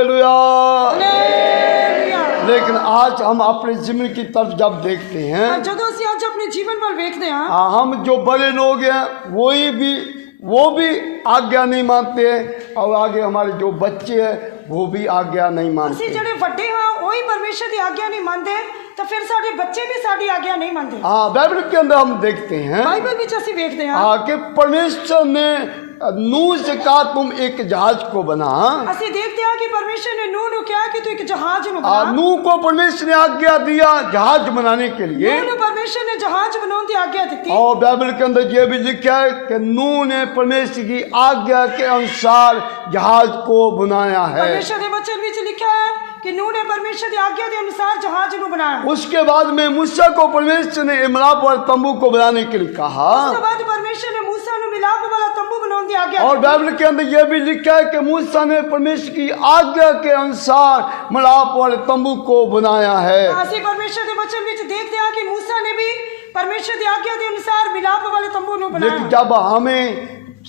हालेलुया। ਹਾਲੇਲੂਇਆ। लेकिन आज हम अपने जीवन की तरफ जब देखते हैं, ਪਰ ਜਦੋਂ ਅਸੀਂ ਅੱਜ ਆਪਣੇ ਜੀਵਨ ਵੱਲ ਵੇਖਦੇ ਹਾਂ हम जो बड़े लोग हैं वो भी आज्ञा नहीं मानते हैं, और आगे हमारे जो बच्चे हैं वो भी आज्ञा नहीं ਅਸੀਂ मानते। ਜਿਹੜੇ ਵੱਡੇ ਹਾਂ ਉਹੀ ਪਰਮੇਸ਼ਰ ਦੀ ਆਗਿਆ ਨਹੀਂ ਮੰਨਦੇ ਤਾਂ ਫਿਰ ਸਾਡੇ ਬੱਚੇ ਵੀ ਸਾਡੀ ਆਗਿਆ ਨਹੀਂ ਮੰਨਦੇ। बाइबल के अंदर हम देखते हैं ਬਾਈਬਲ ਵਿੱਚ ਅਸੀਂ ਵੇਖਦੇ ਹਾਂ कि परमेश्वर ने नूह से कहा तुम एक जहाज को बना। ਅਸੀਂ ਦੇਖਦੇ ਹਾਂ ਕਿ ਪਰਮੇਸ਼ਰ ਨੇ ਨੂਹ ਨੂੰ ਕਿਹਾ ਕਿ ਤੂੰ ਇੱਕ ਜਹਾਜ਼ ਨੂੰ ਬਣਾ। नूह को परमेश्वर ने आज्ञा दिया जहाज बनाने के लिए, ਨੂਹ ਨੂੰ ਪਰਮੇਸ਼ਰ ਨੇ ਜਹਾਜ਼ ਬਣਾਉਣ ਦੀ ਆਗਿਆ ਦਿੱਤੀ। और बाइबल के अंदर ये भी लिखा है कि नूह ने परमेश्वर की आज्ञा के अनुसार जहाज को बनाया है। ਪਰਮੇਸ਼ਰ ਦੇ ਵਚਨ ਵਿੱਚ ਲਿਖਿਆ ਹੈ ਕਿ ਨੂਹ ਨੇ ਪਰਮੇਸ਼ਰ ਦੀ ਆਗਿਆ ਦੇ ਅਨੁਸਾਰ ਜਹਾਜ਼ ਨੂੰ ਬਣਾਇਆ। उसके बाद में मूसा को परमेश्वर ने इमराब और तंबू को बनाने के लिए कहा, ਉਸ ਤੋਂ ਬਾਅਦ ਪਰਮੇਸ਼ਰ ਨੇ मूसा ਨੂੰ ਮਿਲਾਪ ਵਾਲਾ ਤੰਬੂ ਬਣਾਉਣ ਦੀ ਆਗਿਆ और ਦਿੱਤੀ। बाइबल के अंदर यह भी लिखा है कि मूसा ने परमेश्वर की आज्ञा के अनुसार मिलाप वाले तंबू को बनाया है। ਅਸੀਂ ਪਰਮੇਸ਼ਰ ਦੇ ਵਚਨ ਵਿੱਚ ਦੇਖਦੇ ਹਾਂ ਕਿ मूसा ਨੇ ਵੀ ਪਰਮੇਸ਼ਰ ਦੀ ਆਗਿਆ ਦੇ ਅਨੁਸਾਰ ਮਿਲਾਪ ਵਾਲੇ ਤੰਬੂ ਨੂੰ लेकिन ਬਣਾਇਆ। जब हमें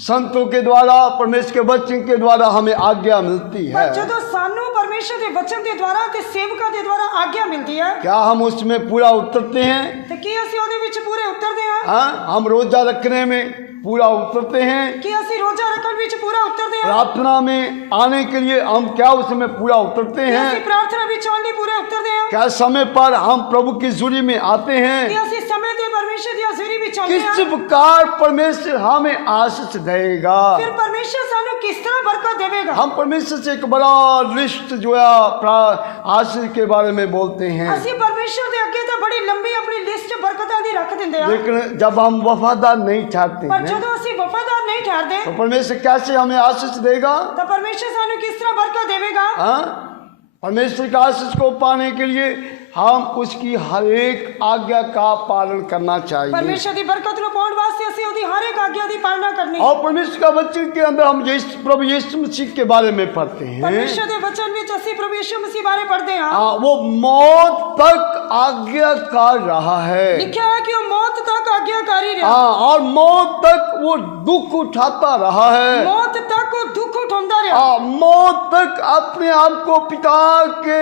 संतों के द्वारा परमेश्वर के वचन के द्वारा हमें आज्ञा मिलती है, ਪਰ ਜਦੋਂ ਸਾਨੂੰ ਪਰਮੇਸ਼ਰ ਦੇ ਵਚਨ ਦੇ ਦੁਆਰਾ ਤੇ ਸੇਵਕਾਂ ਦੇ ਦੁਆਰਾ ਆਗਿਆ ਮਿਲਦੀ ਹੈ क्या हम उसमें पूरा उतरते हैं? ਤੇ ਕੀ ਅਸੀਂ ਉਹਦੇ ਵਿੱਚ ਪੂਰੇ ਉਤਰਦੇ ਹਾਂ? हम रोजा रखने में पूरा उतरते हैं? ਕੀ ਅਸੀਂ ਰੋਜ਼ਾ ਰੱਖਣ ਵਿੱਚ ਪੂਰਾ ਉਤਰਦੇ ਹਾਂ? प्रार्थना में आने के लिए हम क्या उसमें पूरा उतरते ਕੀ हैं? ਅਸੀਂ ਪ੍ਰਾਰਥਨਾ ਵਿੱਚ ਆਉਣ ਲਈ ਪੂਰੇ ਉਤਰਦੇ ਹਾਂ? क्या समय पर हम प्रभु की जुरी में आते ਕੀ हैं? ਅਸੀਂ ਸਮੇਂ ਤੇ ਪਰਮੇਸ਼ਰ ਦੀ ਹਾਜ਼ਰੀ ਵਿੱਚ ਆਉਂਦੇ किस ਹਾਂ? प्रकार परमेश्वर हमें आशीष देगा? ਫਿਰ ਪਰਮੇਸ਼ਰ ਸਾਨੂੰ ਕਿਸ ਤਰ੍ਹਾਂ ਬਰਕਤ ਦੇਵੇਗਾ? हम परमेश्वर से एक बड़ा लिस्ट जो है आशीष के बारे में बोलते हैं, ਅਸੀਂ ਪਰਮੇਸ਼ਰ ਦੇ ਅੱਗੇ ਤਾਂ ਬੜੀ ਲੰਬੀ ਆਪਣੀ ਲਿਸਟ ਬਰਕਤਾਂ ਦੀ ਰੱਖ ਦਿੰਦੇ ਹਾਂ। लेकिन जब हम वफादार नहीं ठहरते ਪਰ हैं ਜਦੋਂ ਅਸੀਂ ਵਫਾਦਾਰ ਨਹੀਂ ਠਹਿਰਦੇ तो परमेश्वर कैसे हमें आशीष देगा? ਤਾਂ ਪਰਮੇਸ਼ਰ ਸਾਨੂੰ ਕਿਸ ਤਰ੍ਹਾਂ ਬਰਕਤ ਦੇਵੇਗਾ? परमेश्वर का आशीष को पाने के लिए हम उसकी हर एक आज्ञा का पालन करना चाहिए। ਪਰਮੇਸ਼ਰ ਦੀ ਬਰਕਤ ਨੂੰ ਪਾਉਣ ਵਾਸਤੇ ਅਸੀਂ ਉਹਦੀ ਹਰ ਇੱਕ ਆਗਿਆ ਦੀ ਪਾਲਣਾ ਕਰਨੀ। और परमेश्वर का वचन के अंदर हम प्रभु यीशु मसीह के बारे में पढ़ते हैं। ਪਰਮੇਸ਼ਰ ਦੇ ਵਚਨ ਵਿੱਚ ਅਸੀਂ ਪ੍ਰਭੂ ਯਿਸੂ ਮਸੀਹ ਬਾਰੇ ਪੜ੍ਹਦੇ ਹਾਂ। वो मौत तक आज्ञाकार रहा है। ਲਿਖਿਆ ਹੈ ਕਿ ਉਹ ਮੌਤ ਤੱਕ ਆਗਿਆਕਾਰੀ ਰਿਹਾ। और मौत तक वो दुख उठाता रहा है। ਮੌਤ ਤੱਕ ਉਹ ਦੁੱਖ ਉਠਾਉਂਦਾ ਰਿਹਾ। मौत तक अपने आप को पिता के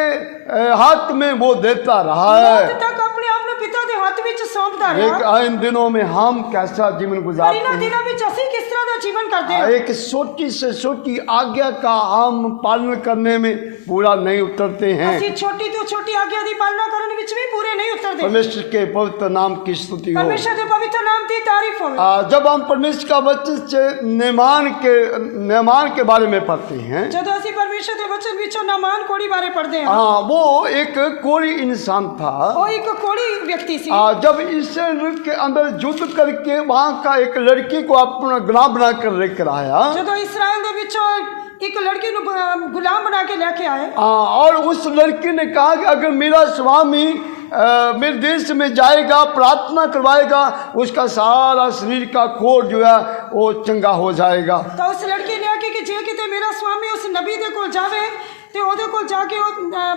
हाथ में वो देता रहा ਮੌਤ है। ਤੱਕ ਆਪਣੇ ਆਪ ਨੂੰ ਪਿਤਾ ਦੇ ਹੱਥ ਵਿੱਚ ਸੌਂਪਦਾ ਰਿਹਾ। लेकिन इन दिनों में हम कैसा जीवन ਪਰ गुजारते ਇਹਨਾਂ हैं? ਦਿਨਾਂ ਵਿੱਚ ਅਸੀਂ ਕਿਸ ਤਰ੍ਹਾਂ ਦਾ ਜੀਵਨ ਕਰਦੇ ਹਾਂ? एक छोटी से छोटी आज्ञा का हम पालन करने में पूरा नहीं उतरते हैं। ਅਸੀਂ ਛੋਟੀ ਤੋਂ ਛੋਟੀ ਆਗਿਆ ਦੀ ਪਾਲਣਾ ਕਰਨ ਵਿੱਚ ਵੀ ਪੂਰੇ ਨਹੀਂ ਉਤਰਦੇ। परमेश्वर के पवित्र नाम की स्तुति हो। ਪਰਮੇਸ਼ਰ ਦੇ ਪਵਿੱਤਰ ਨਾਮ ਦੀ ਤਾਰੀਫ ਹੋਵੇ। जब हम परमेश्वर का वचन से नेमान के बारे में पढ़ते हैं, ਜਦੋਂ ਅਸੀਂ ਪਰਮੇਸ਼ਰ ਦੇ ਵਚਨ ਵਿੱਚੋਂ ਨਾਮਾਨ ਕੋੜੀ ਬਾਰੇ ਪੜ੍ਹਦੇ ਹਾਂ वो एक कोरी इंसान था। ਉਹ ਇੱਕ ਕੋੜੀ ਵਿਅਕਤੀ ਸੀ। जब इसराइल के अंदर युद्ध करके वहाँ का एक लड़की को अपना गुलाम बनाकर लेकर आया, ਜਦੋਂ ਇਸਰਾਇਲ ਦੇ ਵਿੱਚੋਂ ਇੱਕ ਲੜਕੀ ਨੂੰ ਗੁਲਾਮ ਬਣਾ ਕੇ ਲੈ ਕੇ ਆਏ और उस लड़की ने कहा कि अगर मेरा स्वामी मेरे देश में जाएगा, प्रार्थना करवाएगा, उसका सारा शरीर का कोर जो है वो चंगा हो जाएगा। ਤਾਂ ਉਸ ਲੜਕੀ ਨੇ ਆਖਿਆ ਕਿ ਜੇ ਕਿਤੇ ਮੇਰਾ ਸਵਾਮੀ ਉਸ ਨਬੀ ਦੇ ਕੋਲ ਜਾਵੇ ਤੇ ਉਹਦੇ ਕੋਲ ਜਾ ਕੇ ਉਹ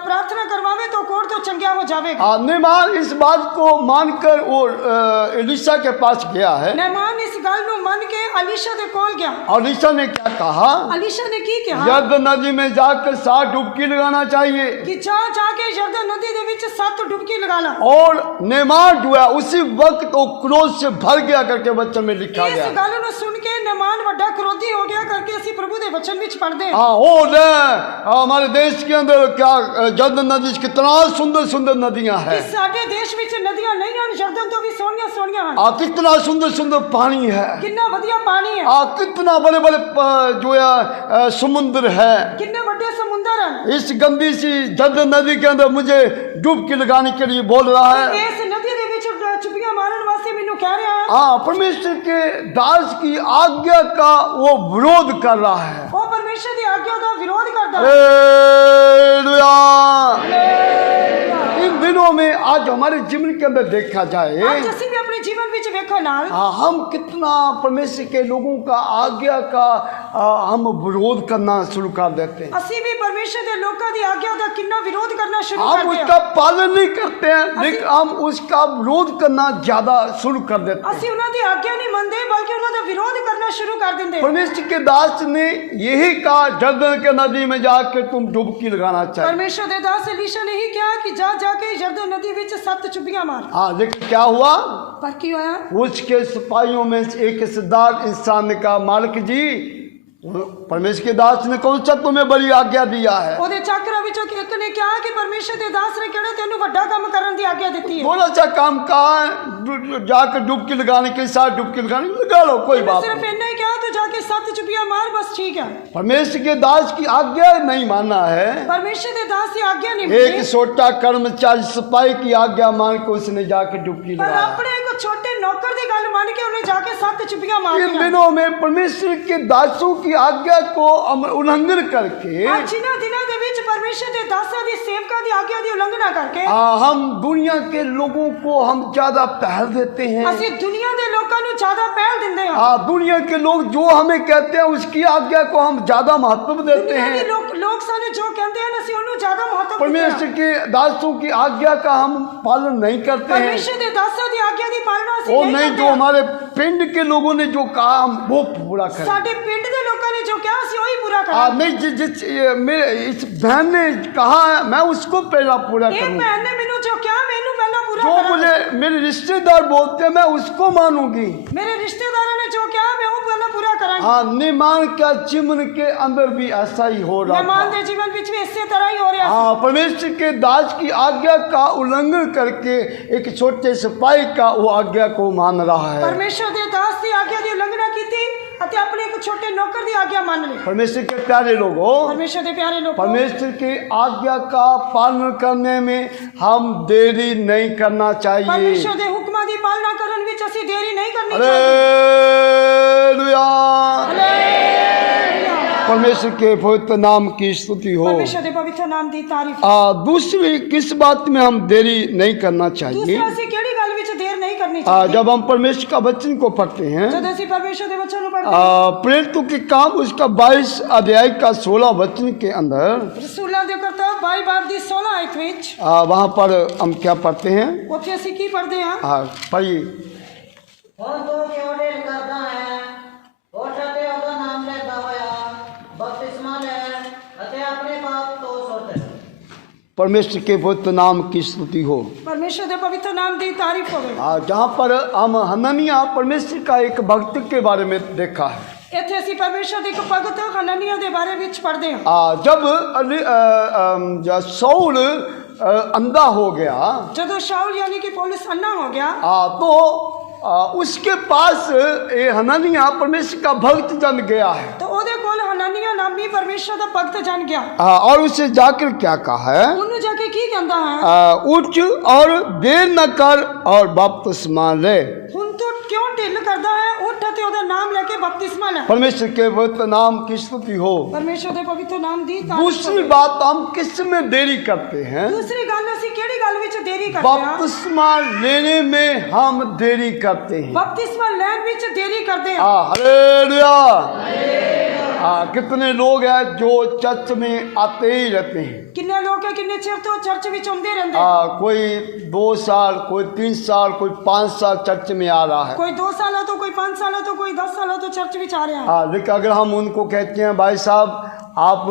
ਪ੍ਰਾਰਥਨਾ ਕਰਵਾਵੇ ਤਾਂ ਕੋੜ ਤੋਂ ਚੰਗਿਆ ਹੋ ਜਾਵੇਗਾ। नैमान इस बात को मानकर वो एलिशा के पास गया है। नहमान इस गल नूं मन के अलीशा दे कोल गया। और अलीशा ने क्या कहा? अलीशा ने की कहा यरदन नदी में जाकर 7 डुबकी लगाना चाहिए। कि जाके यरदन नदी दे विच 7 डुबकी लगाना। और नेमान जो है उसी वक्त वो क्रोध से भर गया करके वचन में लिखा इस गया। गल नूं सुन के नमान वड्डा क्रोधी हो गया करके असी प्रभु दे वचन विच पढ़दे हैं। हाँ, और हमारे देश के अंदर क्या यरदन नदी कितना सुंदर सुंदर नदियां हैं। कि साडे देश विच नदियां नहीं हैं, यरदन तो भी सोहणियां सोहणियां हैं। कितना सुंदर सुंदर पानी है। कितना वधिया पानी है। कितना बड़े बड़े जो है समुद्र है। कितने बड़े समुंदर हैं। इस गंदी सी यरदन नदी के अंदर मुझे डुबकी लगाने के लिए बोल रहा है। इस नदी दे विच चुपियां मारन वास्ते मेनू कह रहा है। हाँ, परमेश्वर के दास की आज्ञा का वो विरोध कर रहा है। वो परमेश्वर की आज्ञा का विरोध करता है। हालेलुया। इन दिनों में आज हमारे जीवन के अंदर देखा जाए, आज असीं भी अपने जीवन विच वेखो नाल हम कितना परमेश्वर के लोगों का आज्ञा का हम विरोध करना शुरू कर देते हैं। असीं भी परमेश्वर के लोगों की आज्ञा का कितना विरोध करना शुरू हम कर दिया। उसका पालन नहीं करते हैं, लेकिन हम उसका विरोध करना ज्यादा शुरू कर देते हैं। असीं उन्हां दी आज्ञा नहीं मनदे बल्कि उन्हां दा विरोध करना शुरू कर दिंदे। परमेश्वर के दास ने यही कहा, यरदन के नदी में जाकर तुम डुबकी लगाना चाहिए। परमेश्वर दे दास एलीशा ने ही कहा कि जाके यरदन नदी विच 7 चुपियां मार। हाँ, लेकिन क्या हुआ? पर की होया? उसके सिपाहियों में से एक सरदार इंसान ने कहा, मालिक जी, परमेश्वर के दास ने कौन सा तुम्हें बड़ी आज्ञा दिया है? ओदे चाकरा विचों एक ने कहा कि परमेश्वर दे दास ने किहड़े तैनू वड्डा काम करन दी आज्ञा दित्ती है। थोड़ा सा काम कहा जाकर डुबकी लगाने के साथ डुबकी लगाने लगा लो, कोई बात सिर्फ नहीं। इतना ही कहा तो जाके 7 चुपियां मार, बस ठीक है। परमेश्वर के दास की आज्ञा नहीं मानना है। परमेश्वर दे दास की आज्ञा नहीं एक मानी। छोटा कर्मचारी सिपाही की आज्ञा मान के उसने जाके डुबकी पर लगाया। अपने एक छोटे नौकर दी गल मान के उन्हें जाके 7 चुपियां मार इन दिया। दिनों में परमेश्वर के दासों की आज्ञा को उल्लंघन करके आज जिन्हां दिनां दे विच परमेश्वर दे दासां दी सेवकां दी आज्ञा दी उल्लंघना करके हम दुनिया के लोगों को हम ज्यादा पहल देते हैं। ਅਸੀਂ दुनिया दे लोकां नू ज्यादा पहल दिंदे हां। दुनिया के लोग जो हमें कहते हैं उसकी आज्ञा को हम ज्यादा महत्व देते दुनिया हैं। दे लोग सानू जो कहते हैं ਅਸੀਂ ਉਹਨੂੰ ज्यादा महत्व दिंदे परमेश्वर हां। के दासों की आज्ञा का हम पालन नहीं करते हैं। परमेश्वर दे दासां दी आज्ञा दी पालना वो ਅਸੀਂ नहीं, नहीं जो करते। हमारे पिंड के लोगों ने जो कहा हम वो पूरा करें। ਸਾਡੇ ਪਿੰਡ ਦੇ ਲੋਕਾਂ ਨੇ ਜੋ ਕਿਹਾ ਅਸੀਂ ਉਹੀ पूरा ਕਰਾਂਗੇ। नहीं, इस बहन ने कहा मैं उसको पहला पूरा ਇਹ करूँ। ਭੈਣ ਨੇ ਮੈਨੂੰ ਜੋ ਕਿਹਾ ਮੈਨੂੰ ਪਹਿਲਾਂ पूरा जो ਕਰਾਂਗਾ। मुझे मेरे रिश्तेदार बोलते हैं मैं उसको मानूंगी। मेरे रिश्तेदारों ने जो किया मैं वो पहला पूरा करांगी। हाँ, निमान का जीवन के अंदर भी ऐसा ही हो रहा मेहमान था। दे जीवन विच भी इसी तरह ही हो रहा है। हाँ, परमेश्वर के दास की आज्ञा का उल्लंघन करके एक छोटे सिपाही का वो आज्ञा को मान रहा है। परमेश्वर दे दास की आज्ञा की उल्लंघना की थी ਅਤੇ अपने एक छोटे नौकर की आज्ञा मान ली। परमेश्वर के प्यारे लोगों, परमेश्वर के प्यारे लोग, परमेश्वर की आज्ञा का पालन करने में हम देरी नहीं करना चाहिए। परमेश्वर के हुक्मां दी पालना करन विच ਅਸੀਂ देरी नहीं करनी हालेलुया। चाहिए। परमेश्वर के पवित्र नाम की स्तुति हो। परमेश्वर के पवित्र नाम दी तारीफ। दूसरी किस बात में हम देरी नहीं करना चाहिए? दूसरा ਅਸੀਂ ਕਿਹੜੀ ਗੱਲ ਵਿੱਚ ਦੇਰ नहीं करनी चाहिए। जब हम परमेश्वर का वचन को पढ़ते हैं, जब ਅਸੀਂ परमेश्वर के वचन को पढ़ते प्रेरितों के काम उसका 22 अध्याय का 16 वचन के अंदर रसूलां दे करतब 22 बाब दी 16 आयत विच वहाँ पर हम क्या पढ़ते हैं? ਉੱਥੇ ਅਸੀਂ ਕੀ ਪੜ੍ਹਦੇ ਹਾਂ? पढ़िए। ਹੁਣ ਤੂੰ ਕਿਉਂ ਢੇਰ ਕਰਦਾ ਹੈ? ਉੱਠ ਅਤੇ ਉਹਦਾ ਨਾਮ ਲੈਂਦਾ ਹੋਇਆ ਬਪਤਿਸਮਾ ਲੈ ਅਤੇ ਆਪਣੇ ਪਾਪ ਤੋਂ ਸੁੱਟ। परमेश्वर के पवित्र नाम की स्तुति हो। परमेश्वर के पवित्र नाम दी तारीफ होवे। जहाँ पर हम हननिया परमेश्वर का एक भक्त के बारे में देखा है। ਇੱਥੇ ਅਸੀਂ परमेश्वर ਦੇ ਇੱਕ ਭਗਤ ਹਨਨੀਆ ਦੇ ਬਾਰੇ ਵਿੱਚ ਪੜ੍ਹਦੇ ਹਾਂ। जब शाऊल अंधा हो गया, ਜਦੋਂ शाऊल यानी कि पौलुस अन्ना हो गया तो उसके पास हननिया परमेश्वर का भक्त जन गया है। तो ਉਹਦੇ ਕੋਲ ਹਨਨੀਆ ਨਾਮੀ परमेश्वर ਦਾ ਭਗਤ ਜਨ ਗਿਆ। और उसे जाकर क्या कहा है? ਉਹਨੂੰ ਜਾ ਕੇ ਕੀ ਕਹਿੰਦਾ ਹੈ? उठ और देर न कर और बपतिस्मा ले। ਹੁਣ ਤੂੰ ਕਿਉਂ ਢਿੱਲ ਕਰਦਾ ਹੈ? ਉੱਠ ਅਤੇ ਉਹਦਾ ਨਾਮ ਲੈ ਕੇ ਬਪਤਿਸਮਾ ਲੈ। परमेश्वर के पवित्र नाम की स्तुति हो। परमेश्वर ਦੇ ਪਵਿੱਤਰ ਨਾਮ ਦੀ ਤਾਰੀਫ दूसरी ਹੋਵੇ। बात, हम किस में देरी करते हैं? दूसरी ਗੱਲ ਅਸੀਂ ਕਿਹੜੀ ਗੱਲ ਵਿੱਚ ਦੇਰੀ ਕਰਦੇ ਹਾਂ? बपतिस्मा लेने में हम देरी करते हैं। बपतिस्मा ਲੈਣ ਵਿੱਚ ਦੇਰੀ ਕਰਦੇ ਹਾਂ। हालेलुया। कितने लोग हैं जो चर्च में आते ही रहते हैं। किन्ने लोग है किन्ने चिर तो चर्च विच आउंदे रहंदे। कोई 2 साल, कोई 3 साल, कोई 5 साल चर्च में आ रहा है। कोई 2 साल तो कोई 5 साल तो कोई 10 साल तो चर्च विच आ रहा है। लेकिन अगर हम उनको कहते हैं भाई साहब आप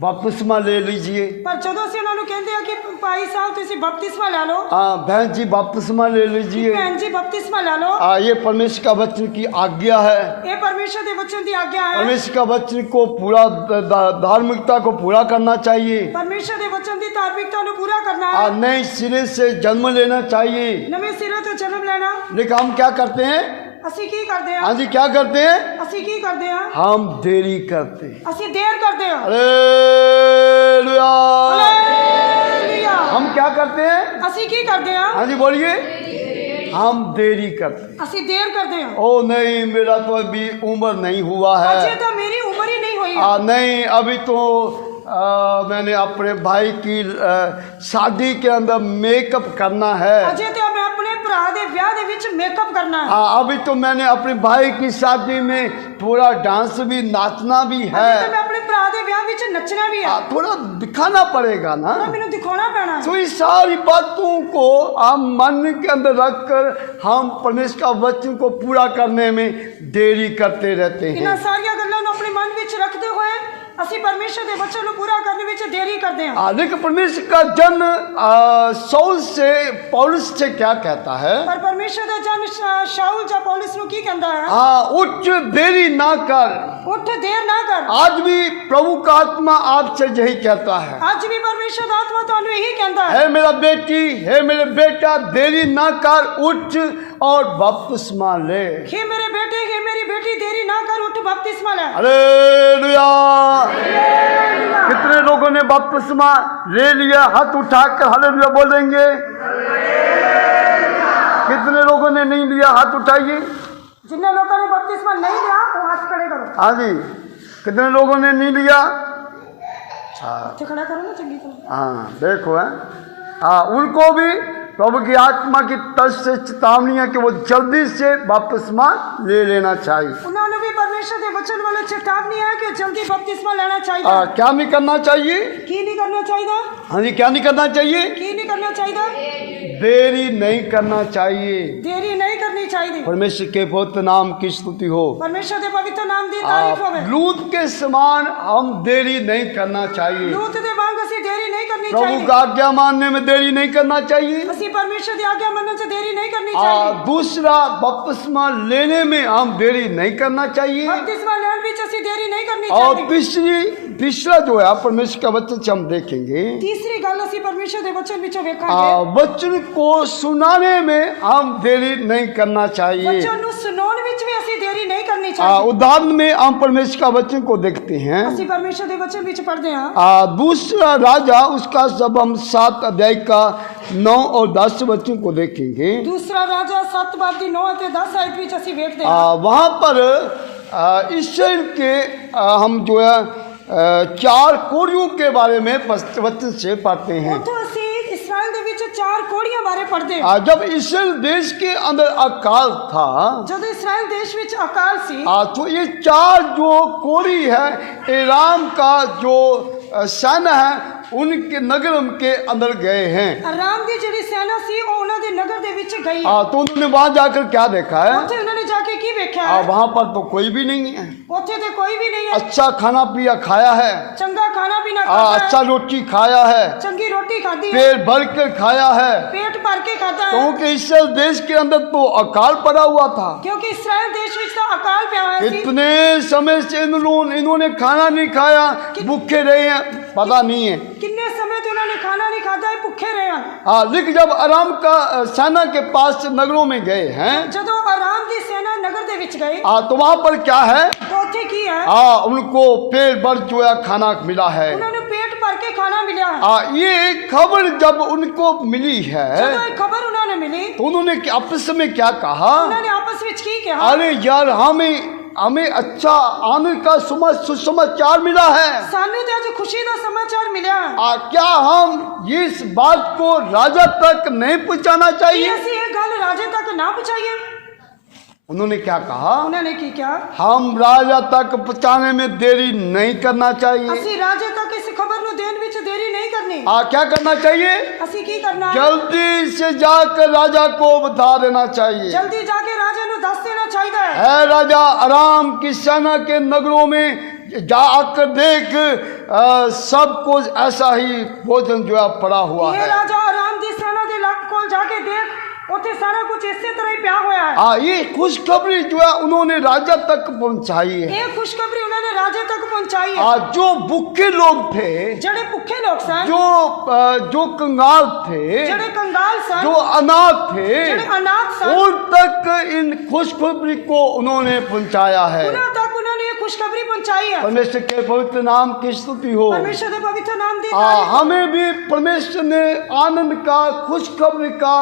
बपतिस्मा ले लीजिए, पर जदों से उन्होंने कहते हैं कि भाई साहब तुसी बपतिस्मा ले लो, बहन जी बपतिस्मा ले लीजिए, बहन जी बपतिस्मा ले लो, ये परमेश्वर का वचन की आज्ञा है। ये परमेश्वर के वचन की आज्ञा है। परमेश्वर का वचन को पूरा धार्मिकता को पूरा करना चाहिए। परमेश्वर के वचन की धार्मिकता को पूरा करना है। नए सिरे से जन्म लेना चाहिए। नवे सिरे तो जन्म लेना। लेकिन हम क्या करते हैं? ਅਸੀਂ ਕੀ ਕਰਦੇ ਹਾਂ? हाँ जी क्या करते हैं? ਅਸੀਂ ਕੀ ਕਰਦੇ ਹਾਂ? हम देरी करते हैं। ਅਸੀਂ देर करते हैं। हालेलुया। हालेलुया। हम क्या करते हैं? ਅਸੀਂ ਕੀ ਕਰਦੇ ਹਾਂ? हाँ जी बोलिए। हम देरी करते हैं। ਅਸੀਂ देर करते हैं। ओ नहीं, मेरा तो अभी उम्र नहीं हुआ है। अजय तो मेरी उम्र ही नहीं हुई। नहीं, अभी तो मैंने अपने भाई की शादी के अंदर मेकअप करना है। अजय तो मैं अपने भरा दे ब्याह दे विच मेकअप करना है। अभी तो मैंने अपने भाई की शादी में थोड़ा डांस भी, नाचना भी है। अजय तो मैं अपने भरा दे ब्याह विच नचना भी है। थोड़ा दिखाना पड़ेगा ना, मैंने दिखाना पैना है। तो इस सारी बातों को हम मन के अंदर रखकर हम परमेश्वर का वचन को पूरा करने में देरी करते रहते हैं। इन सारी गल्लां नूं अपने मन विच रखते हुए ਅਸੀਂ परमेश्वर के वचन को पूरा करने में देरी करते हैं। लेकिन परमेश्वर का जन शाऊल से, पौलुस से क्या कहता है? पर परमेश्वर का जन शाऊल जा पौलुस नु की कहता है? उठ देरी ना कर, उठ देर ना कर। आज भी प्रभु का आत्मा आपसे यही कहता है। आज भी परमेश्वर का आत्मा तो यही कहता है। हे मेरा बेटी, हे मेरे बेटा, देरी ना कर, उठ और बपतिस्मा ले। हे मेरे बेटे, हे मेरी बेटी, देरी ना कर, उठ बपतिस्मा ले। हालेलुया। कितने लोगों ने बपतिस्मा ले लिया? हाथ उठाकर हालेलुया बोलेंगे। कितने लोगों ने नहीं लिया? हाथ उठाइए। जिन लोगों ने बपतिस्मा नहीं लिया वो हाथ खड़े करो। हाँ जी, कितने लोगों ने नहीं लिया? खड़ा करो ना चंगी तरह। हाँ देखो है, उनको भी प्रभु की आत्मा की तरफ से चेतावनी है कि वो जल्दी से बपतिस्मा ले लेना चाहिए। उन्होंने भी परमेश्वर के वचन वाले चेतावनी है कि जल्दी बपतिस्मा लेना चाहिए। क्या नहीं करना चाहिए? की नहीं करना चाहिए? हाँ जी, क्या नहीं करना चाहिए? की नहीं करना चाहिए? देरी नहीं करना चाहिए। देरी नहीं करनी चाहिए। परमेश्वर के पवित्र नाम की स्तुति हो। परमेश्वर के पवित्र नाम की तारीफ होवे। लूत के समान हम देरी नहीं करना चाहिए। लूत दे वांग असी देरी नहीं करनी प्रभु चाहिए। का आज्ञा मानने में देरी नहीं करना चाहिए। असी परमेश्वर की आज्ञा मानने से देरी नहीं करनी चाहिए। दूसरा, बपतिस्मा लेने में हम देरी नहीं करना चाहिए। बपतिस्मा लेने में असी देरी नहीं करनी और चाहिए। तीसरा जो है परमेश्वर का वचन से हम देखेंगे। तीसरी गल असी परमेश्वर के वचन विच वेखांगे। वचन को सुनाने में हम देरी नहीं करना चाहिए। वचन नु सुनाने विच भी असी देरी नहीं करनी चाहिए। उदाहरण में हम परमेश्वर का वचन को देखते हैं। असी परमेश्वर के वचन विच पढ़ते हैं। दूसरा राजा उसका सब हम 7 अध्याय का 9 और 10 वचन को देखेंगे। दूसरा राजा 7 बाब दी 9 और 10 आयत विच असी देखते हैं। वहाँ पर इसराइल के हम जो है 4 कोड़ियों के बारे में वचन से पढ़ते हैं। तो असी इस्राएल दे विच 4 कोड़ियां बारे पढ़ते हैं। जब इसराइल देश के अंदर अकाल था, जब इस्राएल देश विच अकाल सी, तो ये 4 जो कोड़ी है, एराम का जो सेना है उनके नगर के अंदर गए हैं। राम दी जिहड़ी सेना सी ओ उन्हां दे नगर दे विच गई। तो उन्होंने वहां जाकर क्या देखा है? उत्थे उन्होंने जाके की देखा है? वहां पर तो कोई भी नहीं है। उत्थे ते कोई भी नहीं है। अच्छा खाना पिया खाया है, चंगा खाना पीना खाया है, अच्छा रोटी खाया है, चंगी रोटी खादी है, पेट भर कर खाया है, पेट भर के खाता है। क्योंकि इसराइल देश के अंदर तो अकाल पड़ा हुआ था। क्योंकि इस्राएल देश विच तो अकाल पे आया सी। इतने समय से इन्होंने खाना नहीं खाया, भूखे रहे हैं, पता नहीं है कितने समय तो उन्होंने खाना नहीं खाता है, भूखे रहे हैं। लेकिन जब आराम का सेना के पास नगरों में गए हैं, जदों आराम दी सेना नगर दे विच गए, तो वहां पर क्या है? तो उत्थे की है? उनको पेट भर जो है खाना मिला है। उन्होंने पेट भर के खाना मिला है। ये खबर जब उनको मिली है, जदों एक खबर उन्होंने मिली, तो उन्होंने आपस में क्या कहा? उन्होंने आपस विच की कहा? अरे यार, हमें अच्छा आनंद का सुसमाचार मिला है। सानू ते अज खुशी दा समाचार मिला है। क्या हम इस बात को राजा तक नहीं पहुंचाना चाहिए? ऐसी एक गल राजे तक ना पहुंचाइए। उन्होंने क्या कहा? उन्होंने की क्या? हम राजा तक पहुंचाने में देरी नहीं करना चाहिए। ਅਸੀਂ ਰਾਜੇ ਤੱਕ ਇਸ ਖਬਰ ਨੂੰ ਦੇਣ ਵਿੱਚ ਦੇਰੀ ਨਹੀਂ ਕਰਨੀ। क्या करना चाहिए? ਅਸੀਂ ਕੀ ਕਰਨਾ ਹੈ? जल्दी से जाकर राजा को बता देना चाहिए। ਜਲਦੀ ਜਾ ਕੇ ਰਾਜੇ ਨੂੰ ਦੱਸ ਦੇਣਾ ਚਾਹੀਦਾ ਹੈ। है राजा, आराम की सेना के नगरों में जाकर देख, सब कुछ ऐसा ही भोजन जो है पड़ा हुआ ਇਹ है। ਰਾਜਾ ਆਰਾਮ ਦੀ ਸੈਨਾ ਦੇ ਇਲਾਕੇ ਕੋਲ ਜਾ ਕੇ ਦੇਖ, ਉੱਥੇ ਸਾਰਾ ਕੁਝ ਇਸੇ ਤਰ੍ਹਾਂ ਹੀ ਪਿਆ ਹੋਇਆ ਹੈ। ये खुशखबरी जो है उन्होंने राजा तक पहुंचाई है। ਇਹ ਖੁਸ਼ਖਬਰੀ ਉਹਨਾਂ ਨੇ ਰਾਜੇ ਤੱਕ ਪਹੁੰਚਾਈ ਹੈ। जो भूखे लोग थे, ਜਿਹੜੇ ਭੁੱਖੇ ਲੋਕ ਸਨ, जो कंगाल थे, ਜਿਹੜੇ ਕੰਗਾਲ ਸਨ, जो अनाथ थे, ਜਿਹੜੇ ਅਨਾਥ ਸਨ, उन तक इन खुशखबरी को उन्होंने पहुंचाया है। ਉਹਨਾਂ ਤੱਕ ਉਹਨਾਂ ਨੇ ਇਹ ਖੁਸ਼ਖਬਰੀ ਪਹੁੰਚਾਈ ਹੈ। परमेश्वर के पवित्र नाम की स्तुति हो। ਪਰਮੇਸ਼ਰ ਦੇ ਪਵਿੱਤਰ ਨਾਮ ਦੀ ਤਾਰੀਫ। हमें भी परमेश्वर ने आनंद का, खुशखबरी का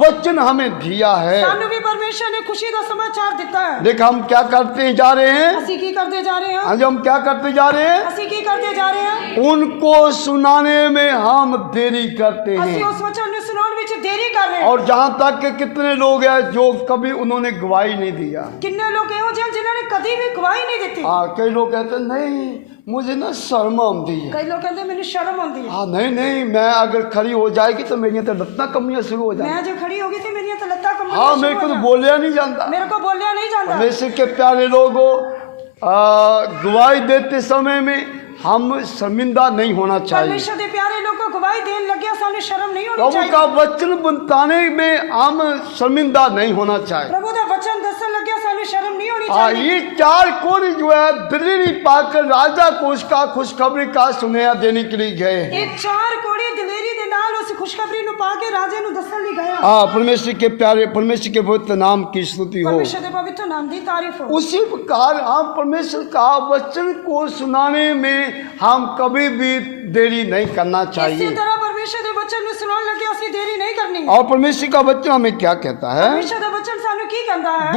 वचन हमें दिया है। ਸਾਨੂੰ ਵੀ ਪਰਮੇਸ਼ਰ ਨੇ ਖੁਸ਼ੀ ਦਾ ਸਮਾਚਾਰ ਦਿੱਤਾ ਹੈ। देख हम क्या करते जा रहे हैं? ਅਸੀਂ ਕੀ ਕਰਦੇ ਜਾ ਰਹੇ ਹਾਂ? आज हम क्या करते जा रहे हैं? ਅਸੀਂ ਕੀ ਕਰਦੇ ਜਾ ਰਹੇ ਹਾਂ? उनको सुनाने में हम देरी करते ਅਸੀਂ हैं। ਉਸ ਵਚਨ ਨੂੰ ਸੁਣਾਉਣ ਵਿੱਚ ਦੇਰੀ ਕਰ ਰਹੇ ਹਾਂ। और जहाँ तक कि कितने लोग हैं जो कभी उन्होंने गवाही नहीं दिया। ਕਿੰਨੇ ਲੋਕ ਇਹੋ ਜਿਹੇ ਹਨ ਜਿਨ੍ਹਾਂ ਨੇ ਕਦੀ ਵੀ ਗਵਾਹੀ ਨਹੀਂ ਦਿੱਤੀ। कई लोग कहते हैं नहीं मुझे ना शर्म आती है। ਕਈ ਲੋਕ ਕਹਿੰਦੇ ਮੈਨੂੰ ਸ਼ਰਮ ਆਉਂਦੀ ਹੈ। नहीं मैं अगर खड़ी हो जाएगी तो मेरी तो लत्ता कमियां शुरू हो जाएगी। ਮੈਂ ਜੇ ਖੜੀ ਹੋ ਗਈ ਤੇ ਮੇਰੀਆਂ ਤਾਂ ਲੱਤਾਂ ਕੰਬਣੀਆਂ हाँ ਸ਼ੁਰੂ मेरे को ਹੋ तो ਜਾਣ। बोलिया नहीं जानता। ਮੇਰੇ ਕੋ ਬੋਲਿਆ ਨਹੀਂ ਜਾਂਦਾ। परमेश्वर के प्यारे लोगों, गवाही देते समय में हम शर्मिंदा नहीं होना चाहिए। ਪਰਮੇਸ਼ਰ ਦੇ ਪਿਆਰੇ ਲੋਕੋ, ਗਵਾਹੀ ਦੇਣ ਲੱਗਿਆ ਸਾਨੂੰ ਸ਼ਰਮ ਨਹੀਂ ਹੋਣੀ प्रभु ਚਾਹੀਦੀ। का वचन बताने में हम शर्मिंदा नहीं होना चाहिए। ਪ੍ਰਭੂ ਦਾ ਵਚਨ ਦੱਸਣ ਲੱਗਿਆ ਸਾਨੂੰ ਸ਼ਰਮ ਨਹੀਂ ਹੋਣੀ हाँ ਚਾਹੀਦੀ। ये चार कोरी जो है दिलेरी पाकर राजा को उसका खुशखबरी का सुनया देने के लिए गए हैं। ਇਹ ਚਾਰ ਕੋੜੀ ਦਲੇਰੀ ਦੇ ਨਾਲ ਉਸ ਖੁਸ਼ਖਬਰੀ ਨੂੰ ਪਾ ਕੇ ਰਾਜੇ ਨੂੰ ਦੱਸਣ ਲਈ ਗਏ। हाँ परमेश्वर के प्यारे, परमेश्वर के पवित्र नाम की स्तुति हो। ਪਰਮੇਸ਼ਰ ਦੇ ਪਵਿੱਤਰ ਨਾਮ ਦੀ ਤਾਰੀਫ ਹੋ। उसी प्रकार हम परमेश्वर का वचन को सुनाने में हम कभी भी देरी नहीं करना ਇਸੇ चाहिए। ਤਰ੍ਹਾਂ ਪਰਮੇਸ਼ਰ ਦੇ ਵਚਨ ਨੂੰ ਸੁਣਾਉਣ ਲੱਗੇ ਅਸੀਂ ਦੇਰੀ ਨਹੀਂ ਕਰਨੀ। और परमेश्वर का वचन हमें क्या कहता है? ਪਰਮੇਸ਼ਰ ਦਾ ਵਚਨ ਸਾਨੂੰ ਕੀ ਕਹਿੰਦਾ ਹੈ?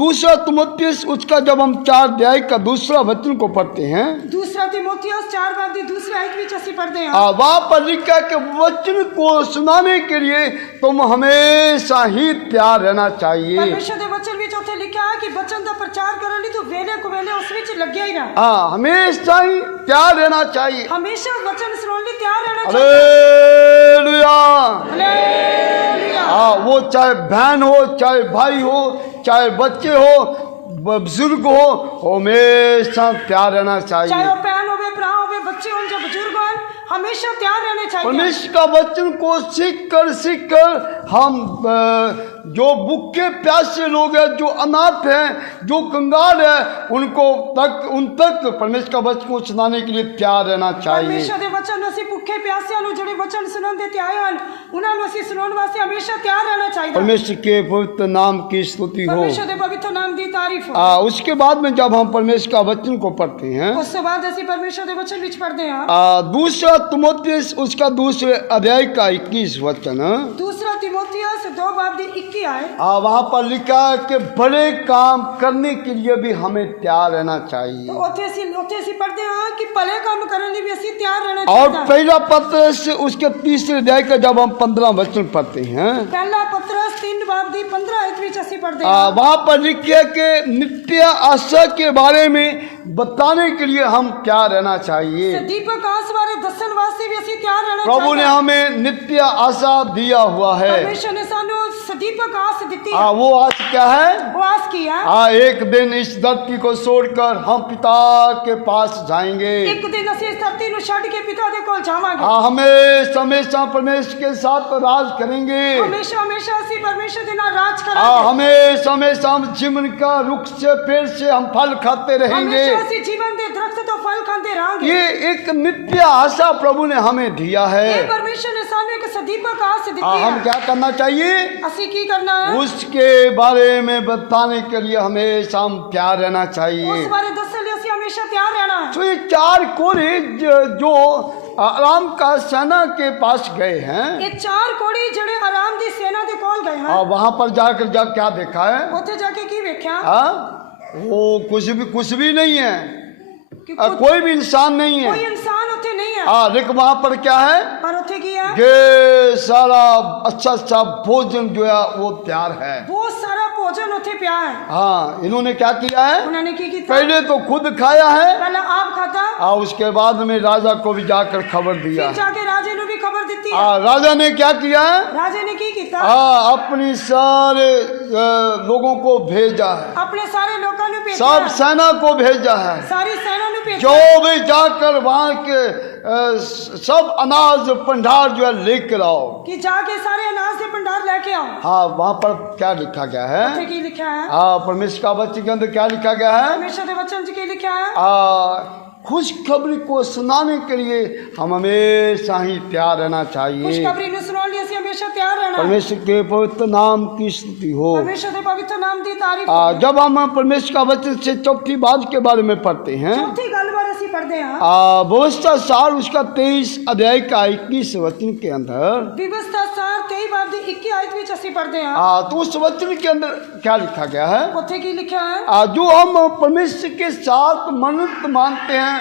दूसरा तिमुथियुस उसका जब हम 4 अध्याय का दूसरा वचन को पढ़ते हैं, ਦੂਸਰਾ ਤਿਮੋਥੀਉਸ 4 ਬਾਬ ਦੀ दूसरे आयत ਵਿੱਚ ਅਸੀਂ पढ़ते हैं। वहाँ पर लिखा है कि वचन को सुनाने के लिए तुम हमेशा ही तैयार रहना चाहिए। ਪਰਮੇਸ਼ਰ ਦੇ ਵਚਨ ਵਿੱਚ ਉੱਥੇ ਲਿਖਿਆ ਹੈ ਕਿ ਵਚਨ ਦਾ ਪ੍ਰਚਾਰ ਕਰਨ ਲਈ ਤੂੰ ਵੇਲੇ ਕੁਵੇਲੇ ਉਸ ਵਿੱਚ ਲੱਗਿਆ ਹੀ ਰਹਿ। हमेशा ही तैयार रहना चाहिए। ਹਮੇਸ਼ਾ ਵਚਨ ਸੁਣਨ ਲਈ ਤਿਆਰ ਰਹਿਣਾ ਚਾਹੀਦਾ। हालेलुया। ਹਾਲੇਲੂया। वो चाहे बहन हो, चाहे भाई हो, चाहे बच्चे हो, बुजुर्ग हो, हमेशा तैयार रहना ਚਾਹੇ चाहिए। ਉਹ ਭੈਣ ਹੋਵੇ, ਭਰਾ ਹੋਵੇ, ਬੱਚੇ ਹੋਣ ਜਾਂ ਬਜ਼ੁਰਗ ਹੋਣ, हमेशा तैयार रहने चाहिए। परमेश्वर का वचन को सीख कर हम जो भूखे प्यासे लोग हैं, जो अनाथ हैं, जो कंगाल है, उन तक परमेश्वर का वचन को सुनाने के लिए तैयार रहना चाहिए। परमेश्वर ਦੇ ਵਚਨ ਨੂੰ ਅਸੀਂ ਭੁੱਖੇ ਪਿਆਸਿਆਂ ਨੂੰ ਜਿਹੜੇ ਵਚਨ ਸੁਣਨ ਦੇ ਤੇ ਆਏ ਹਨ, ਉਹਨਾਂ ਨੂੰ ਅਸੀਂ ਸੁਣਾਉਣ ਵਾਸਤੇ ਹਮੇਸ਼ਾ ਤਿਆਰ ਰਹਿਣਾ ਚਾਹੀਦਾ। परमेश्वर के पवित्र नाम की स्तुति हो। परमेश्वर ਦੇ ਪਵਿੱਤਰ ਨਾਮ ਦੀ ਤਾਰੀਫ ਹੋ। उसके बाद में जब हम परमेश्वर का वचन को पढ़ते हैं, ਉਸ ਤੋਂ ਬਾਅਦ ਅਸੀਂ ਪਰਮੇਸ਼ਰ ਦੇ ਵਚਨ ਵਿੱਚ ਪੜ੍ਹਦੇ ਹਾਂ। दूसरा तिमुथियुस उसका दूसरे अध्याय का 21 वचन, दूसरा तिमोथियुस 2 बाब ਦੀ 21 आयत। वहाँ पर लिखा है कि बड़े काम करने के लिए भी हमें तैयार रहना चाहिए। ਉੱਥੇ ਅਸੀਂ ਪੜ੍ਹਦੇ ਹਾਂ ਕਿ ਭਲੇ ਕੰਮ ਕਰਨ ਲਈ ਵੀ ਅਸੀਂ ਤਿਆਰ ਰਹਿਣਾ और ਚਾਹੀਦਾ। पहला पत्रस उसके तीसरे अध्याय का जब हम 15 वचन पढ़ते हैं, ਪਹਿਲਾ ਪਤਰਸ 3 ਬਾਬ ਦੀ 15 ਆयत ਵਿੱਚ ਅਸੀਂ ਪੜ੍ਹਦੇ ਹਾਂ। वहाँ पर लिखा है कि नित्य आशा के बारे में बताने के लिए हम तैयार रहना चाहिए। दीपक आस बारे दसन वास्ते भी ਅਸੀਂ ਤਿਆਰ ਰਹਿਣਾ प्रभु ਚਾਹੀਦਾ। ने हमें नित्य आशा दिया हुआ है। परमेश्वर ने ਸਾਨੂੰ सदीपक आस ਦਿੱਤੀ है। वो आस क्या है? वो आस की है। एक दिन इस धरती को छोड़कर हम पिता के पास जाएंगे। एक दिन ਅਸੀਂ ਇਸ ਧਰਤੀ ਨੂੰ ਛੱਡ ਕੇ ਪਿਤਾ ਦੇ ਕੋਲ ਜਾਵਾਂਗੇ। हमेशा हमेशा परमेश्वर के साथ राज करेंगे। हमेशा हमेशा ਅਸੀਂ परमेश्वर ਦੇ ਨਾਲ ਰਾਜ ਕਰਾਂਗੇ। हमेशा हमेशा हम जीवन का रुख से पेड़ से हम फल खाते रहेंगे। हमेशा ਅਸੀਂ ਜੀਵਨ ਦੇ ਦਰਖਤ ਤੋਂ ਫਲ ਖਾਂਦੇ ਰਹਾਂਗੇ। ये एक नित्य आशा प्रभु ने हमें दिया है। ਇਹ परमेश्वर ने ਸਾਨੂੰ ਇੱਕ सदीपक आस ਦਿੱਤੀ है। हम क्या करना चाहिए? ਅਸੀਂ ਕੀ ਕਰਨਾ है? उसके बारे में बताने के लिए हमेशा हम तैयार रहना चाहिए। ਉਸ ਬਾਰੇ ਦੱਸਣ ਲਈ ਅਸੀਂ ਹਮੇਸ਼ਾ ਤਿਆਰ ਰਹਿਣਾ है। तो ये 4 कोरे जो आराम का सेना के पास गए हैं, ਇਹ ਚਾਰ ਕੋੜੀ ਜਿਹੜੇ ਆਰਾਮ ਦੀ ਸੈਨਾ ਦੇ ਕੋਲ ਗਏ ਹਨ, वहां पर जाकर जब क्या देखा है? ਉੱਥੇ ਜਾ ਕੇ ਕੀ ਵੇਖਿਆ वो कुछ भी नहीं है। ਕਿ कोई भी इंसान नहीं ਕੋਈ है। ਇਨਸਾਨ ਉੱਥੇ ਨਹੀਂ ਹੈ। लेकिन वहां पर क्या है? पर ਉੱਥੇ ਕੀ ਹੈ? ये सारा अच्छा भोजन जो है वो तैयार है। बहुत सारा भोजन ਉੱਥੇ ਪਿਆ ਹੈ। हाँ, इन्होंने क्या किया है? उन्होंने की कीता? पहले तो खुद खाया है पहला आप खाता, और उसके बाद में राजा को भी जाकर खबर दिया फिर जाके राजे ने भी खबर दी है। राजा ने क्या किया है? राजे ने की कीता? अपनी सारे लोगों को भेजा है, अपने सारे लोगों ने भेजा सब है, सेना को भेजा है, सारी सेना ने भेजा जो है भी जाकर वहाँ के सब अनाज भंडार जो है लेकर आओ। कि जाके सारे अनाज से भंडार लेके आओ। हाँ, वहाँ पर क्या लिखा गया है? ਉੱਥੇ ਕੀ ਲਿਖਿਆ ਹੈ? परमेश्वर का वचन के अंदर क्या लिखा गया है? परमेश्वर के वचन 'ਚ ਕੀ ਲਿਖਿਆ ਹੈ? खुशखबरी को सुनाने के लिए हम हमेशा ही तैयार रहना चाहिए। खुशखबरी ਨੂੰ ਸੁਣਾਉਣ ਲਈ ਅਸੀਂ ਹਮੇਸ਼ਾ ਤਿਆਰ ਰਹਿਣਾ। परमेश्वर के पवित्र नाम की स्तुति हो। परमेश्वर के पवित्र नाम की तारीफ। जब हम परमेश्वर का वचन से चौथी बात के बारे में पढ़ते हैं, चौथी गल बारे ਅਸੀਂ पढ़ते हैं, व्यवस्था सार उसका 23 अध्याय का 21 वचन के अंदर, व्यवस्था सार 23 बाब ਦੀ 21 आयत ਵਿੱਚ ਅਸੀਂ पढ़ते हैं। तो उस वचन के अंदर क्या लिखा गया है? ਉੱਥੇ ਕੀ ਲਿਖਿਆ ਹੈ? जो हम परमेश्वर के साथ मन्नत मानते हैं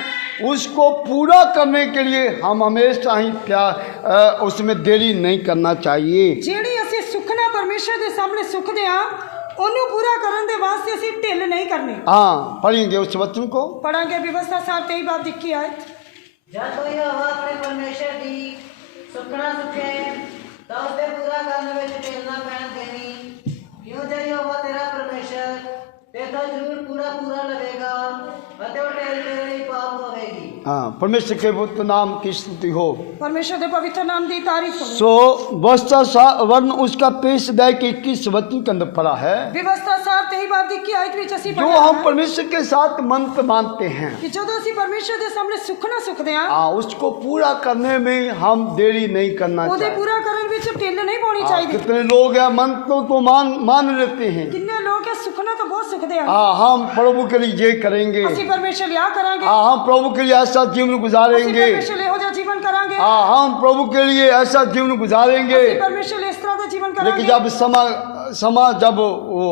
उसको पूरा करने के लिए हम हमेशा ही उसमें देरी नहीं करना चाहिए। ਜਿਹੜੀ ਅਸੀਂ ਸੁਖਨਾ ਪਰਮੇਸ਼ਰ ਦੇ ਸਾਹਮਣੇ ਸੁਖਦੇ ਆ ਉਹਨੂੰ ਪੂਰਾ ਕਰਨ ਦੇ ਵਾਸਤੇ ਅਸੀਂ ਢਿੱਲ ਨਹੀਂ ਕਰਨੀ। हाँ, पढ़ेंगे उस वचन को। ਪੜਾਂਗੇ ਵਿਵਸਥਾ ਸਾਰ 23 ਬਾਬ ਦੀ 21 ਆਇਤ। जब कोई हवा अपने परमेश्वर दी सुखना सुखे तो उसके पूरा करने में ढिल ना पैन देनी, क्यों जे यहोवा तेरा परमेश्वर ते तो जरूर पूरा पूरा लगेगा और ढिल तेरे लिए पाप होवेगी। हाँ, परमेश्वर के पवित्र नाम की स्तुति हो। परमेश्वर के पवित्र नाम की तारीफ हो। सो व्यवस्था वर्ण उसका 23 अध्याय के 21 वचन के अंदर पढ़ा है, व्यवस्था सार 23 बाब ਦੀ 21 आयत ਵਿੱਚ ਅਸੀਂ जो हम परमेश्वर के साथ मंत्र मानते हैं, कि ਜਦੋਂ ਅਸੀਂ ਪਰਮੇਸ਼ਰ ਦੇ ਸਾਹਮਣੇ ਸੁਖਨਾ ਸੁਖਦੇ ਆ उसको पूरा करने में हम देरी नहीं करना ਉਹਦੇ चाहिए। ਪੂਰਾ ਕਰਨ ਵਿੱਚ ਢਿੱਲ नहीं ਪਾਉਣੀ ਚਾਹੀਦੀ। कितने लोग हैं मंत्र तो मान लेते हैं, ਕਿੰਨੇ ਲੋਕ ਹੈ ਸੁਖਨਾ ਤਾਂ ਬਹੁਤ ਸੁਖਦੇ ਆ। हम प्रभु के लिए ये करेंगे, ਅਸੀਂ ਪਰਮੇਸ਼ਰ ਲਿਆ ਕਰਾਂਗੇ, हम प्रभु के लिए ऐसा जीवन ਅਸੀਂ गुजारेंगे, ਪਰਮੇਸ਼ਰ ਲਈ ਇਹੋ ਜਿਹਾ ਜੀਵਨ ਕਰਾਂਗੇ, हम प्रभु के लिए ऐसा जीवन गुजारेंगे। ਅਸੀਂ ਪਰਮੇਸ਼ਰ ਲਈ ਇਸ ਤਰ੍ਹਾਂ ਦਾ ਜੀਵਨ लेकिन ਕਰਾਂਗੇ। जब समा जब वो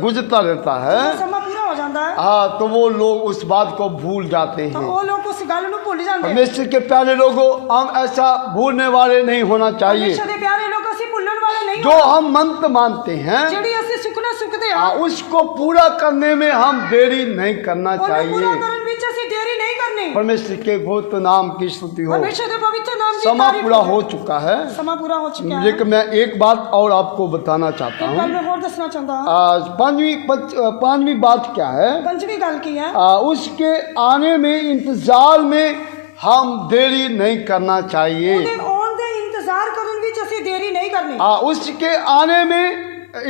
गुजरता रहता है, ਸਮਾਂ ਪੂਰਾ ਹੋ ਜਾਂਦਾ ਹੈ तो वो लोग उस बात को भूल जाते ਤਾਂ हैं। ਉਹ ਲੋਕ ਉਸ ਗੱਲ ਨੂੰ ਭੁੱਲ ਜਾਂਦੇ ਆ। परमेश्वर के प्यारे लोगों, हम ऐसा भूलने वाले नहीं होना चाहिए। ਪਰਮੇਸ਼ਰ ਦੇ ਪਿਆਰੇ ਲੋਕ ਅਸੀਂ ਭੁੱਲਣ ਵਾਲੇ ਨਹੀਂ जो ਹੋਣਾ। हम मंत्र मानते हैं, ਜਿਹੜੀ ਅਸੀਂ ਸੁਖਨਾ ਸੁਖਦੇ ਆ उसको पूरा करने में हम देरी नहीं करना ਉਹਨੂੰ ਪੂਰਾ चाहिए। ਕਰਨ ਵਿੱਚ ਅਸੀਂ ਦੇਰੀ ਨਹੀਂ ਕਰਨੀ। परमेश्वर के पवित्र नाम की स्तुति हो। परमेश्वर के पवित्र नाम की समा तारीफ पूरा हो। हो चुका है, समा पूरा हो चुका है। लेकिन मैं एक बात और आपको बताना चाहता एक हूँ। गल मैं और दसना चाहता हूँ। पांचवी बात क्या है? पंचवी गल की है, उसके आने में इंतजार में हम देरी नहीं करना चाहिए। ਉਹਦੇ ਆਉਣ ਦੇ ਇੰਤਜ਼ਾਰ ਕਰਨ ਵਿੱਚ ਅਸੀਂ ਦੇਰੀ ਨਹੀਂ ਕਰਨੀ। उसके आने में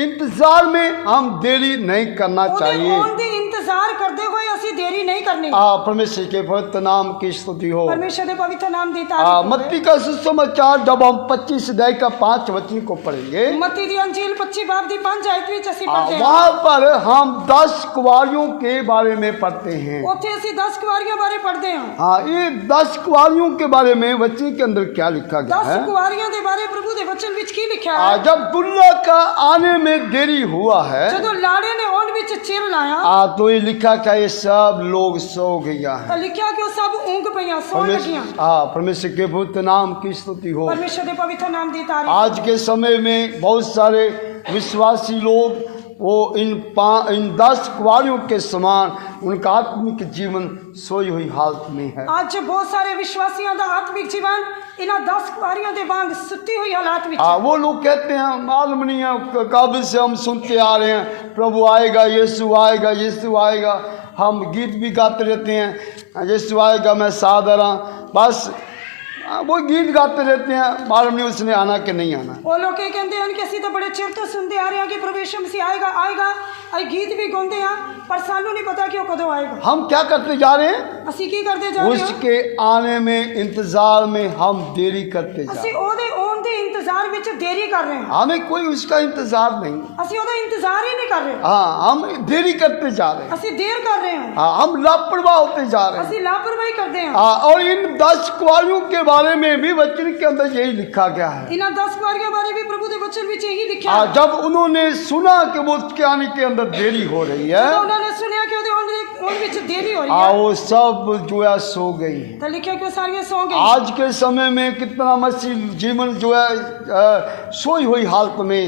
इंतजार में हम देरी नहीं करना ਉਹਦੇ चाहिए। ਆਉਣ ਦੇ ਇੰਤਜ਼ਾਰ ਕਰਦੇ ਹੋਏ ਅਸੀਂ ਦੇਰੀ नहीं करनी। परमेश्वर के पवित्र नाम की स्तुति हो। परमेश्वर के पवित्र नाम की तारीफ हो। मत्ती का सुसमाचार जब हम 25 अध्याय का 5 वचन को पढ़ेंगे, मत्ती दी अंजील 25 बाब दी 5 आयत ਵਿੱਚ ਅਸੀਂ ਪੜ੍ਹਦੇ ਹਾਂ। वहाँ पर हम 10 कुंवारियों के बारे में पढ़ते हैं। ਉੱਥੇ ਅਸੀਂ 10 ਕੁਵਾਰੀਆਂ ਬਾਰੇ ਪੜ੍ਹਦੇ ਹਾਂ। हाँ, ये 10 कुंवारियों के बारे में वचन के अंदर क्या लिखा गया 10 है? ਕੁਵਾਰੀਆਂ ਦੇ ਬਾਰੇ ਪ੍ਰਭੂ ਦੇ ਵਚਨ ਵਿੱਚ ਕੀ ਲਿਖਿਆ ਹੈ? जब दुल्हा का आने में देरी हुआ है, ਜਦੋਂ ਲਾੜੇ ਨੇ ਆਉਣ ਵਿੱਚ ਚਿਰ ਲਾਇਆ तो ये लिखा क्या ये सब लोग सो गया ਤਾਂ है। ਲਿਖਿਆ ਕਿ ਉਹ ਸਭ ਉਂਘ ਪਈਆਂ, ਸੌਣ ਲੱਗੀਆਂ। परमेश्वर के पवित्र नाम की स्तुति हो। परमेश्वर के पवित्र नाम की तारीफ। आज के समय में बहुत सारे विश्वासी लोग वो इन 10 कुंवारियों के समान उनका आत्मिक जीवन सोई हुई हालत में है। ਅੱਜ ਬਹੁਤ ਸਾਰੇ ਵਿਸ਼ਵਾਸੀਆਂ ਦਾ ਆਤਮਿਕ ਜੀਵਨ ਇਹਨਾਂ 10 ਕੁਵਾਰੀਆਂ ਦੇ ਵਾਂਗ ਸੁੱਤੀ ਹੋਈ ਹਾਲਾਤ ਵਿੱਚ ਹੈ। वो लोग कहते हैं मालूम नहीं है कब से हम सुनते आ रहे हैं, प्रभु आएगा, यीशु आएगा, यीशु आएगा। हम गीत भी गाते रहते हैं, यीशु आएगा मैं साथ रहा, बस वो गीत गाते रहते हैं, मालूम नहीं उसने आना कि नहीं आना। ਉਹ ਲੋਕ ਇਹ ਕਹਿੰਦੇ ਹਨ ਕਿ ਅਸੀਂ ਤਾਂ ਬੜੇ ਚਿਰ ਤੋਂ ਸੁਣਦੇ ਆ ਰਹੇ ਹਾਂ ਕਿ ਪ੍ਰਭੂ ਯਿਸੂ ਮਸੀਹ ਆਏਗਾ ਆਏਗਾ, ਅਸੀਂ ਗੀਤ ਵੀ ਗਾਉਂਦੇ ਹਾਂ, ਪਰ ਸਾਨੂੰ ਨਹੀਂ ਪਤਾ ਕਿ ਉਹ ਕਦੋਂ ਆਏਗਾ। हम क्या करते जा रहे हैं? ਅਸੀਂ ਕੀ ਕਰਦੇ ਜਾ ਰਹੇ ਹਾਂ? उसके आने में इंतजार में हम देरी करते जा रहे ਅਸੀਂ ਉਹਦੇ ਆਉਣ ਦੇ ਇੰਤਜ਼ਾਰ ਵਿੱਚ ਦੇਰੀ ਕਰ ਰਹੇ हैं। ਹਾਂ। हमें कोई उसका इंतजार नहीं। ਅਸੀਂ ਉਹਦਾ ਇੰਤਜ਼ਾਰ ਹੀ ਨਹੀਂ ਕਰ ਰਹੇ, हाँ, हम देरी करते जा रहे हैं। ਅਸੀਂ ਦੇਰ ਕਰ ਰਹੇ ਹਾਂ, हम लापरवाह होते जा रहे हैं। ਅਸੀਂ ਲਾਪਰਵਾਹੀ ਕਰਦੇ ਹਾਂ। और इन 10 कुंवारियों के बारे में भी वचन के अंदर यही लिखा गया है। ਇਹਨਾਂ 10 ਕੁਵਾਰੀਆਂ ਬਾਰੇ ਵੀ ਪ੍ਰਭੂ ਦੇ ਵਚਨ ਵਿੱਚ ਇਹੀ ਲਿਖਿਆ ਹੈ। जब उन्होंने सुना कि वो उसके आने के अंदर देरी हो रही है, ਜਦੋਂ ਉਹਨਾਂ ਨੇ ਸੁਣਿਆ ਕਿ ਉਹਦੇ ਆਉਣ ਵਿੱਚ ਦੇਰੀ ਹੋ ਰਹੀ ਹੈ वो सब जो है सो गई। ਤਾਂ ਲਿਖਿਆ ਕਿ ਉਹ ਸਾਰੀਆਂ ਸੌਂ ਗਏ। आज के समय में कितना मसीह जीवन जो है सोई हुई हालत में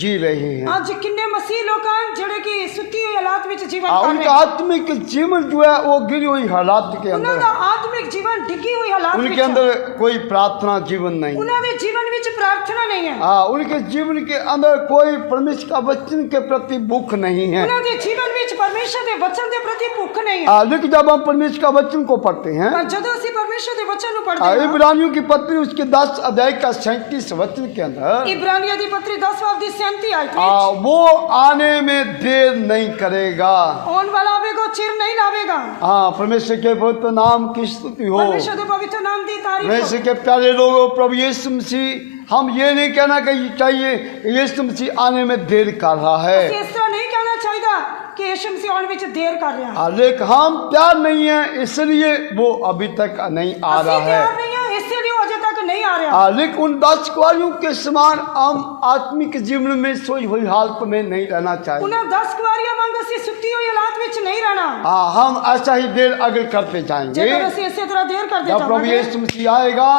जी रहे हैं। ਅੱਜ ਕਿੰਨੇ ਮਸੀਹ ਲੋਕ ਹਨ ਜਿਹੜੇ ਕਿ ਸੁੱਤੀ ਹੋਈ ਹਾਲਾਤ ਵਿੱਚ ਜੀਵਨ ਕਰ ਰਹੇ उनका ਹਨ। आत्मिक जीवन जो है वो गिरी हुई हालात के ਉਹਨਾਂ अंदर ਦਾ है। ਆਤਮਿਕ ਜੀਵਨ ਡਿੱਗੀ ਹੋਈ ਹਾਲਾਤ उनके ਵਿੱਚ ਹੈ। अंदर कोई प्रार्थना जीवन नहीं। ਉਹਨਾਂ ਦੇ ਜੀਵਨ ਵਿੱਚ ਪ੍ਰਾਰਥਨਾ ਨਹੀਂ ਹੈ। हाँ, उनके जीवन के अंदर कोई परमेश्वर का वचन के प्रति भूख नहीं है। ਉਹਨਾਂ ਦੇ ਜੀਵਨ ਵਿੱਚ ਪਰਮੇਸ਼ਰ ਦੇ ਵਚਨ ਦੇ ਪ੍ਰਤੀ ਭੁੱਖ ਨਹੀਂ ਹੈ। हाँ, लेकिन जब हम परमेश्वर का वचन को पढ़ते हैं, ਪਰ ਜਦੋਂ ਅਸੀਂ ਪਰਮੇਸ਼ਰ ਦੇ ਵਚਨ ਨੂੰ ਪੜ੍ਹਦੇ ਹਾਂ, इब्रानियों की पत्री उसके 10 अध्याय का 37 वचन के अंदर ਇਬਰਾਨੀਆਂ ਦੀ ਪੱਤਰੀ 10 ਬਾਬ ਦੀ 37 ਆਇਤ हाँ, ਵਿੱਚ वो आने में देर नहीं करेगा। ਆਉਣ ਵਾਲਾ ਆਵੇਗਾ ਚਿਰ ਨਹੀਂ ਲਾਵੇਗਾ। हाँ, परमेश्वर के पवित्र नाम की स्तुति हो। ਪਰਮੇਸ਼ਰ ਦੇ ਪਵਿੱਤਰ ਨਾਮ ਦੀ ਤਾਰੀਫ परमेश्वर ਹੋ। के प्यारे लोगों, प्रभु यीशु मसीह, हम ये नहीं कहना चाहिए यीशु मसीह आने में देर कर रहा ਅਸੀਂ है, ਇਸ ਤਰ੍ਹਾਂ ਨਹੀਂ ਕਹਿਣਾ ਚਾਹੀਦਾ ਕਿ ਯਿਸੂ ਮਸੀਹ ਆਉਣ ਵਿੱਚ ਦੇਰ ਕਰ ਰਿਹਾ ਹੈ। लेकिन हम तैयार नहीं है इसलिए वो अभी तक नहीं आ ਅਸੀਂ रहा ਤਿਆਰ है। ਨਹੀਂ ਹਾਂ ਇਸ ਲਈ ਉਹ ਅਜੇ ਤੱਕ ਨਹੀਂ ਆ ਰਿਹਾ। लेकिन उन 10 कुआरियों के समान हम आत्मिक जीवन में सोई हुई हालत में नहीं रहना चाहिए। ਉਹਨਾਂ 10 ਕੁਆਰੀਆਂ ਵਾਂਗ ਅਸੀਂ ਸੁੱਤੀ ਹੋਈ ਹਾਲਾਤ ਵਿੱਚ ਨਹੀਂ ਰਹਿਣਾ। हाँ, हम ऐसा ही देर आगे करते जाएंगे। ਜੇਕਰ ਅਸੀਂ ਇਸੇ ਤਰ੍ਹਾਂ देर ਕਰਦੇ जब प्रभु ਜਾਵਾਂਗੇ यीशु मसीह आएगा,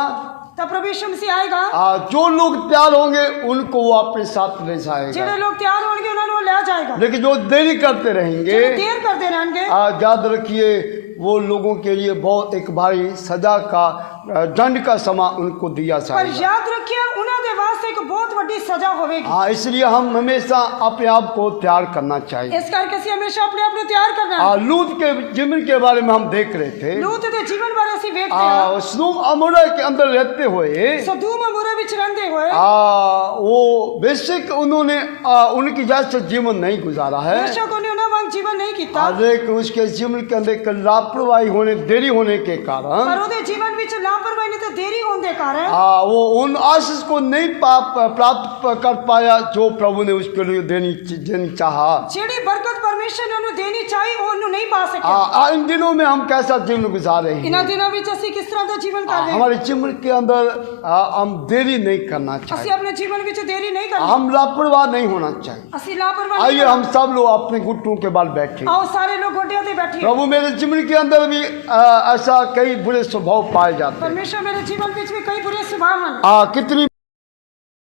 ਤਾਂ ਪ੍ਰਭੂ ਯਿਸੂ ਮਸੀਹ ਆਏਗਾ। जो लोग तैयार होंगे उनको वो अपने साथ ले जाएगा। ਜਿਹੜੇ ਲੋਕ ਤਿਆਰ ਹੋਣਗੇ ਉਹਨਾਂ ਨੂੰ ਉਹ ਲੈ ਜਾਏਗਾ। लेकिन जो देरी करते ਜਿਹੜੇ रहेंगे, ਦੇਰ ਕਰਦੇ ਰਹਿਣਗੇ याद रखिए वो लोगों के लिए बहुत एक भारी सजा का दंड का समा उनको दिया ਪਰ जाएगा। ਯਾਦ ਰੱਖਿਆ ਉਹਨਾਂ ਦੇ ਵਾਸਤੇ ਇੱਕ ਬਹੁਤ ਵੱਡੀ ਸਜ਼ਾ ਹੋਵੇਗੀ। हाँ, इसलिए हम हमेशा अपने आप को तैयार करना चाहिए। ਇਸ ਕਰਕੇ ਅਸੀਂ ਹਮੇਸ਼ਾ ਆਪਣੇ ਆਪ ਨੂੰ ਤਿਆਰ ਕਰਨਾ ਹੈ। लूत के जीवन के बारे में हम देख रहे थे। ਲੂਤ ਦੇ ਜੀਵਨ ਬਾਰੇ ਅਸੀਂ ਵੇਖਦੇ ਹਾਂ। सदोम अमोरा के अंदर रहते हुए ਸਦੂਮ ਅਮੋਰਾ ਵਿੱਚ ਰਹਿੰਦੇ ਹੋਏ वो बेशक उन्होंने उनकी जैसे जीवन नहीं गुजारा है, ਬੇਸ਼ੱਕ ਉਹਨੇ ਉਹਨਾਂ ਵਾਂਗ ਜੀਵਨ ਨਹੀਂ ਕੀਤਾ, लेकिन उसके जीवन के अंदर एक लापरवाही होने देरी होने के ਪਰ कारण ਉਹਦੇ ਜੀਵਨ ਵਿੱਚ ਲਾਪਰਵਾਹੀ ਨੇ ਤੇ ਦੇਰੀ ਹੋਣ ਦੇ ਕਾਰਨ वो उन आशीष को नहीं प्राप्त कर पाया जो प्रभु ने उसके लिए देनी चाहा। ਜਿਹੜੀ ਬਰਕਤ ਪਰਮੇਸ਼ਰ ਨੇ ਉਹਨੂੰ ਦੇਣੀ ਚਾਹੀ ਉਹ ਉਹਨੂੰ ਨਹੀਂ ਪਾ ਸਕਿਆ। इन दिनों में हम कैसा जीवन गुजार रहे हैं? ਇਹਨਾਂ ਦਿਨਾਂ ਵਿੱਚ ਅਸੀਂ ਕਿਸ ਤਰ੍ਹਾਂ ਦਾ ਜੀਵਨ ਕਰ ਰਹੇ ਹਾਂ? हमारे जीवन के अंदर हम देरी नहीं करना ਅਸੀਂ चाहिए, ਆਪਣੇ ਜੀਵਨ ਵਿੱਚ ਦੇਰੀ ਨਹੀਂ ਕਰਨੀ। हम लापरवाह नहीं होना चाहिए। ਅਸੀਂ ਲਾਪਰਵਾਹੀ आइए ਨਹੀਂ हम सब लोग अपने घुटनों के बल बैठे। ਆਓ ਸਾਰੇ ਲੋਕ ਗੋਡਿਆਂ ਤੇ ਬੈਠੀਏ। प्रभु मेरे जीवन के अंदर भी ऐसा कई बुरे स्वभाव पाए जाते हैं। ਪਰਮੇਸ਼ਰ ਮੇਰੇ ਜੀਵਨ ਵਿੱਚ ਵੀ ਕਈ ਬੁਰੇ ਸੁਭਾਅ ਹਨ। कितनी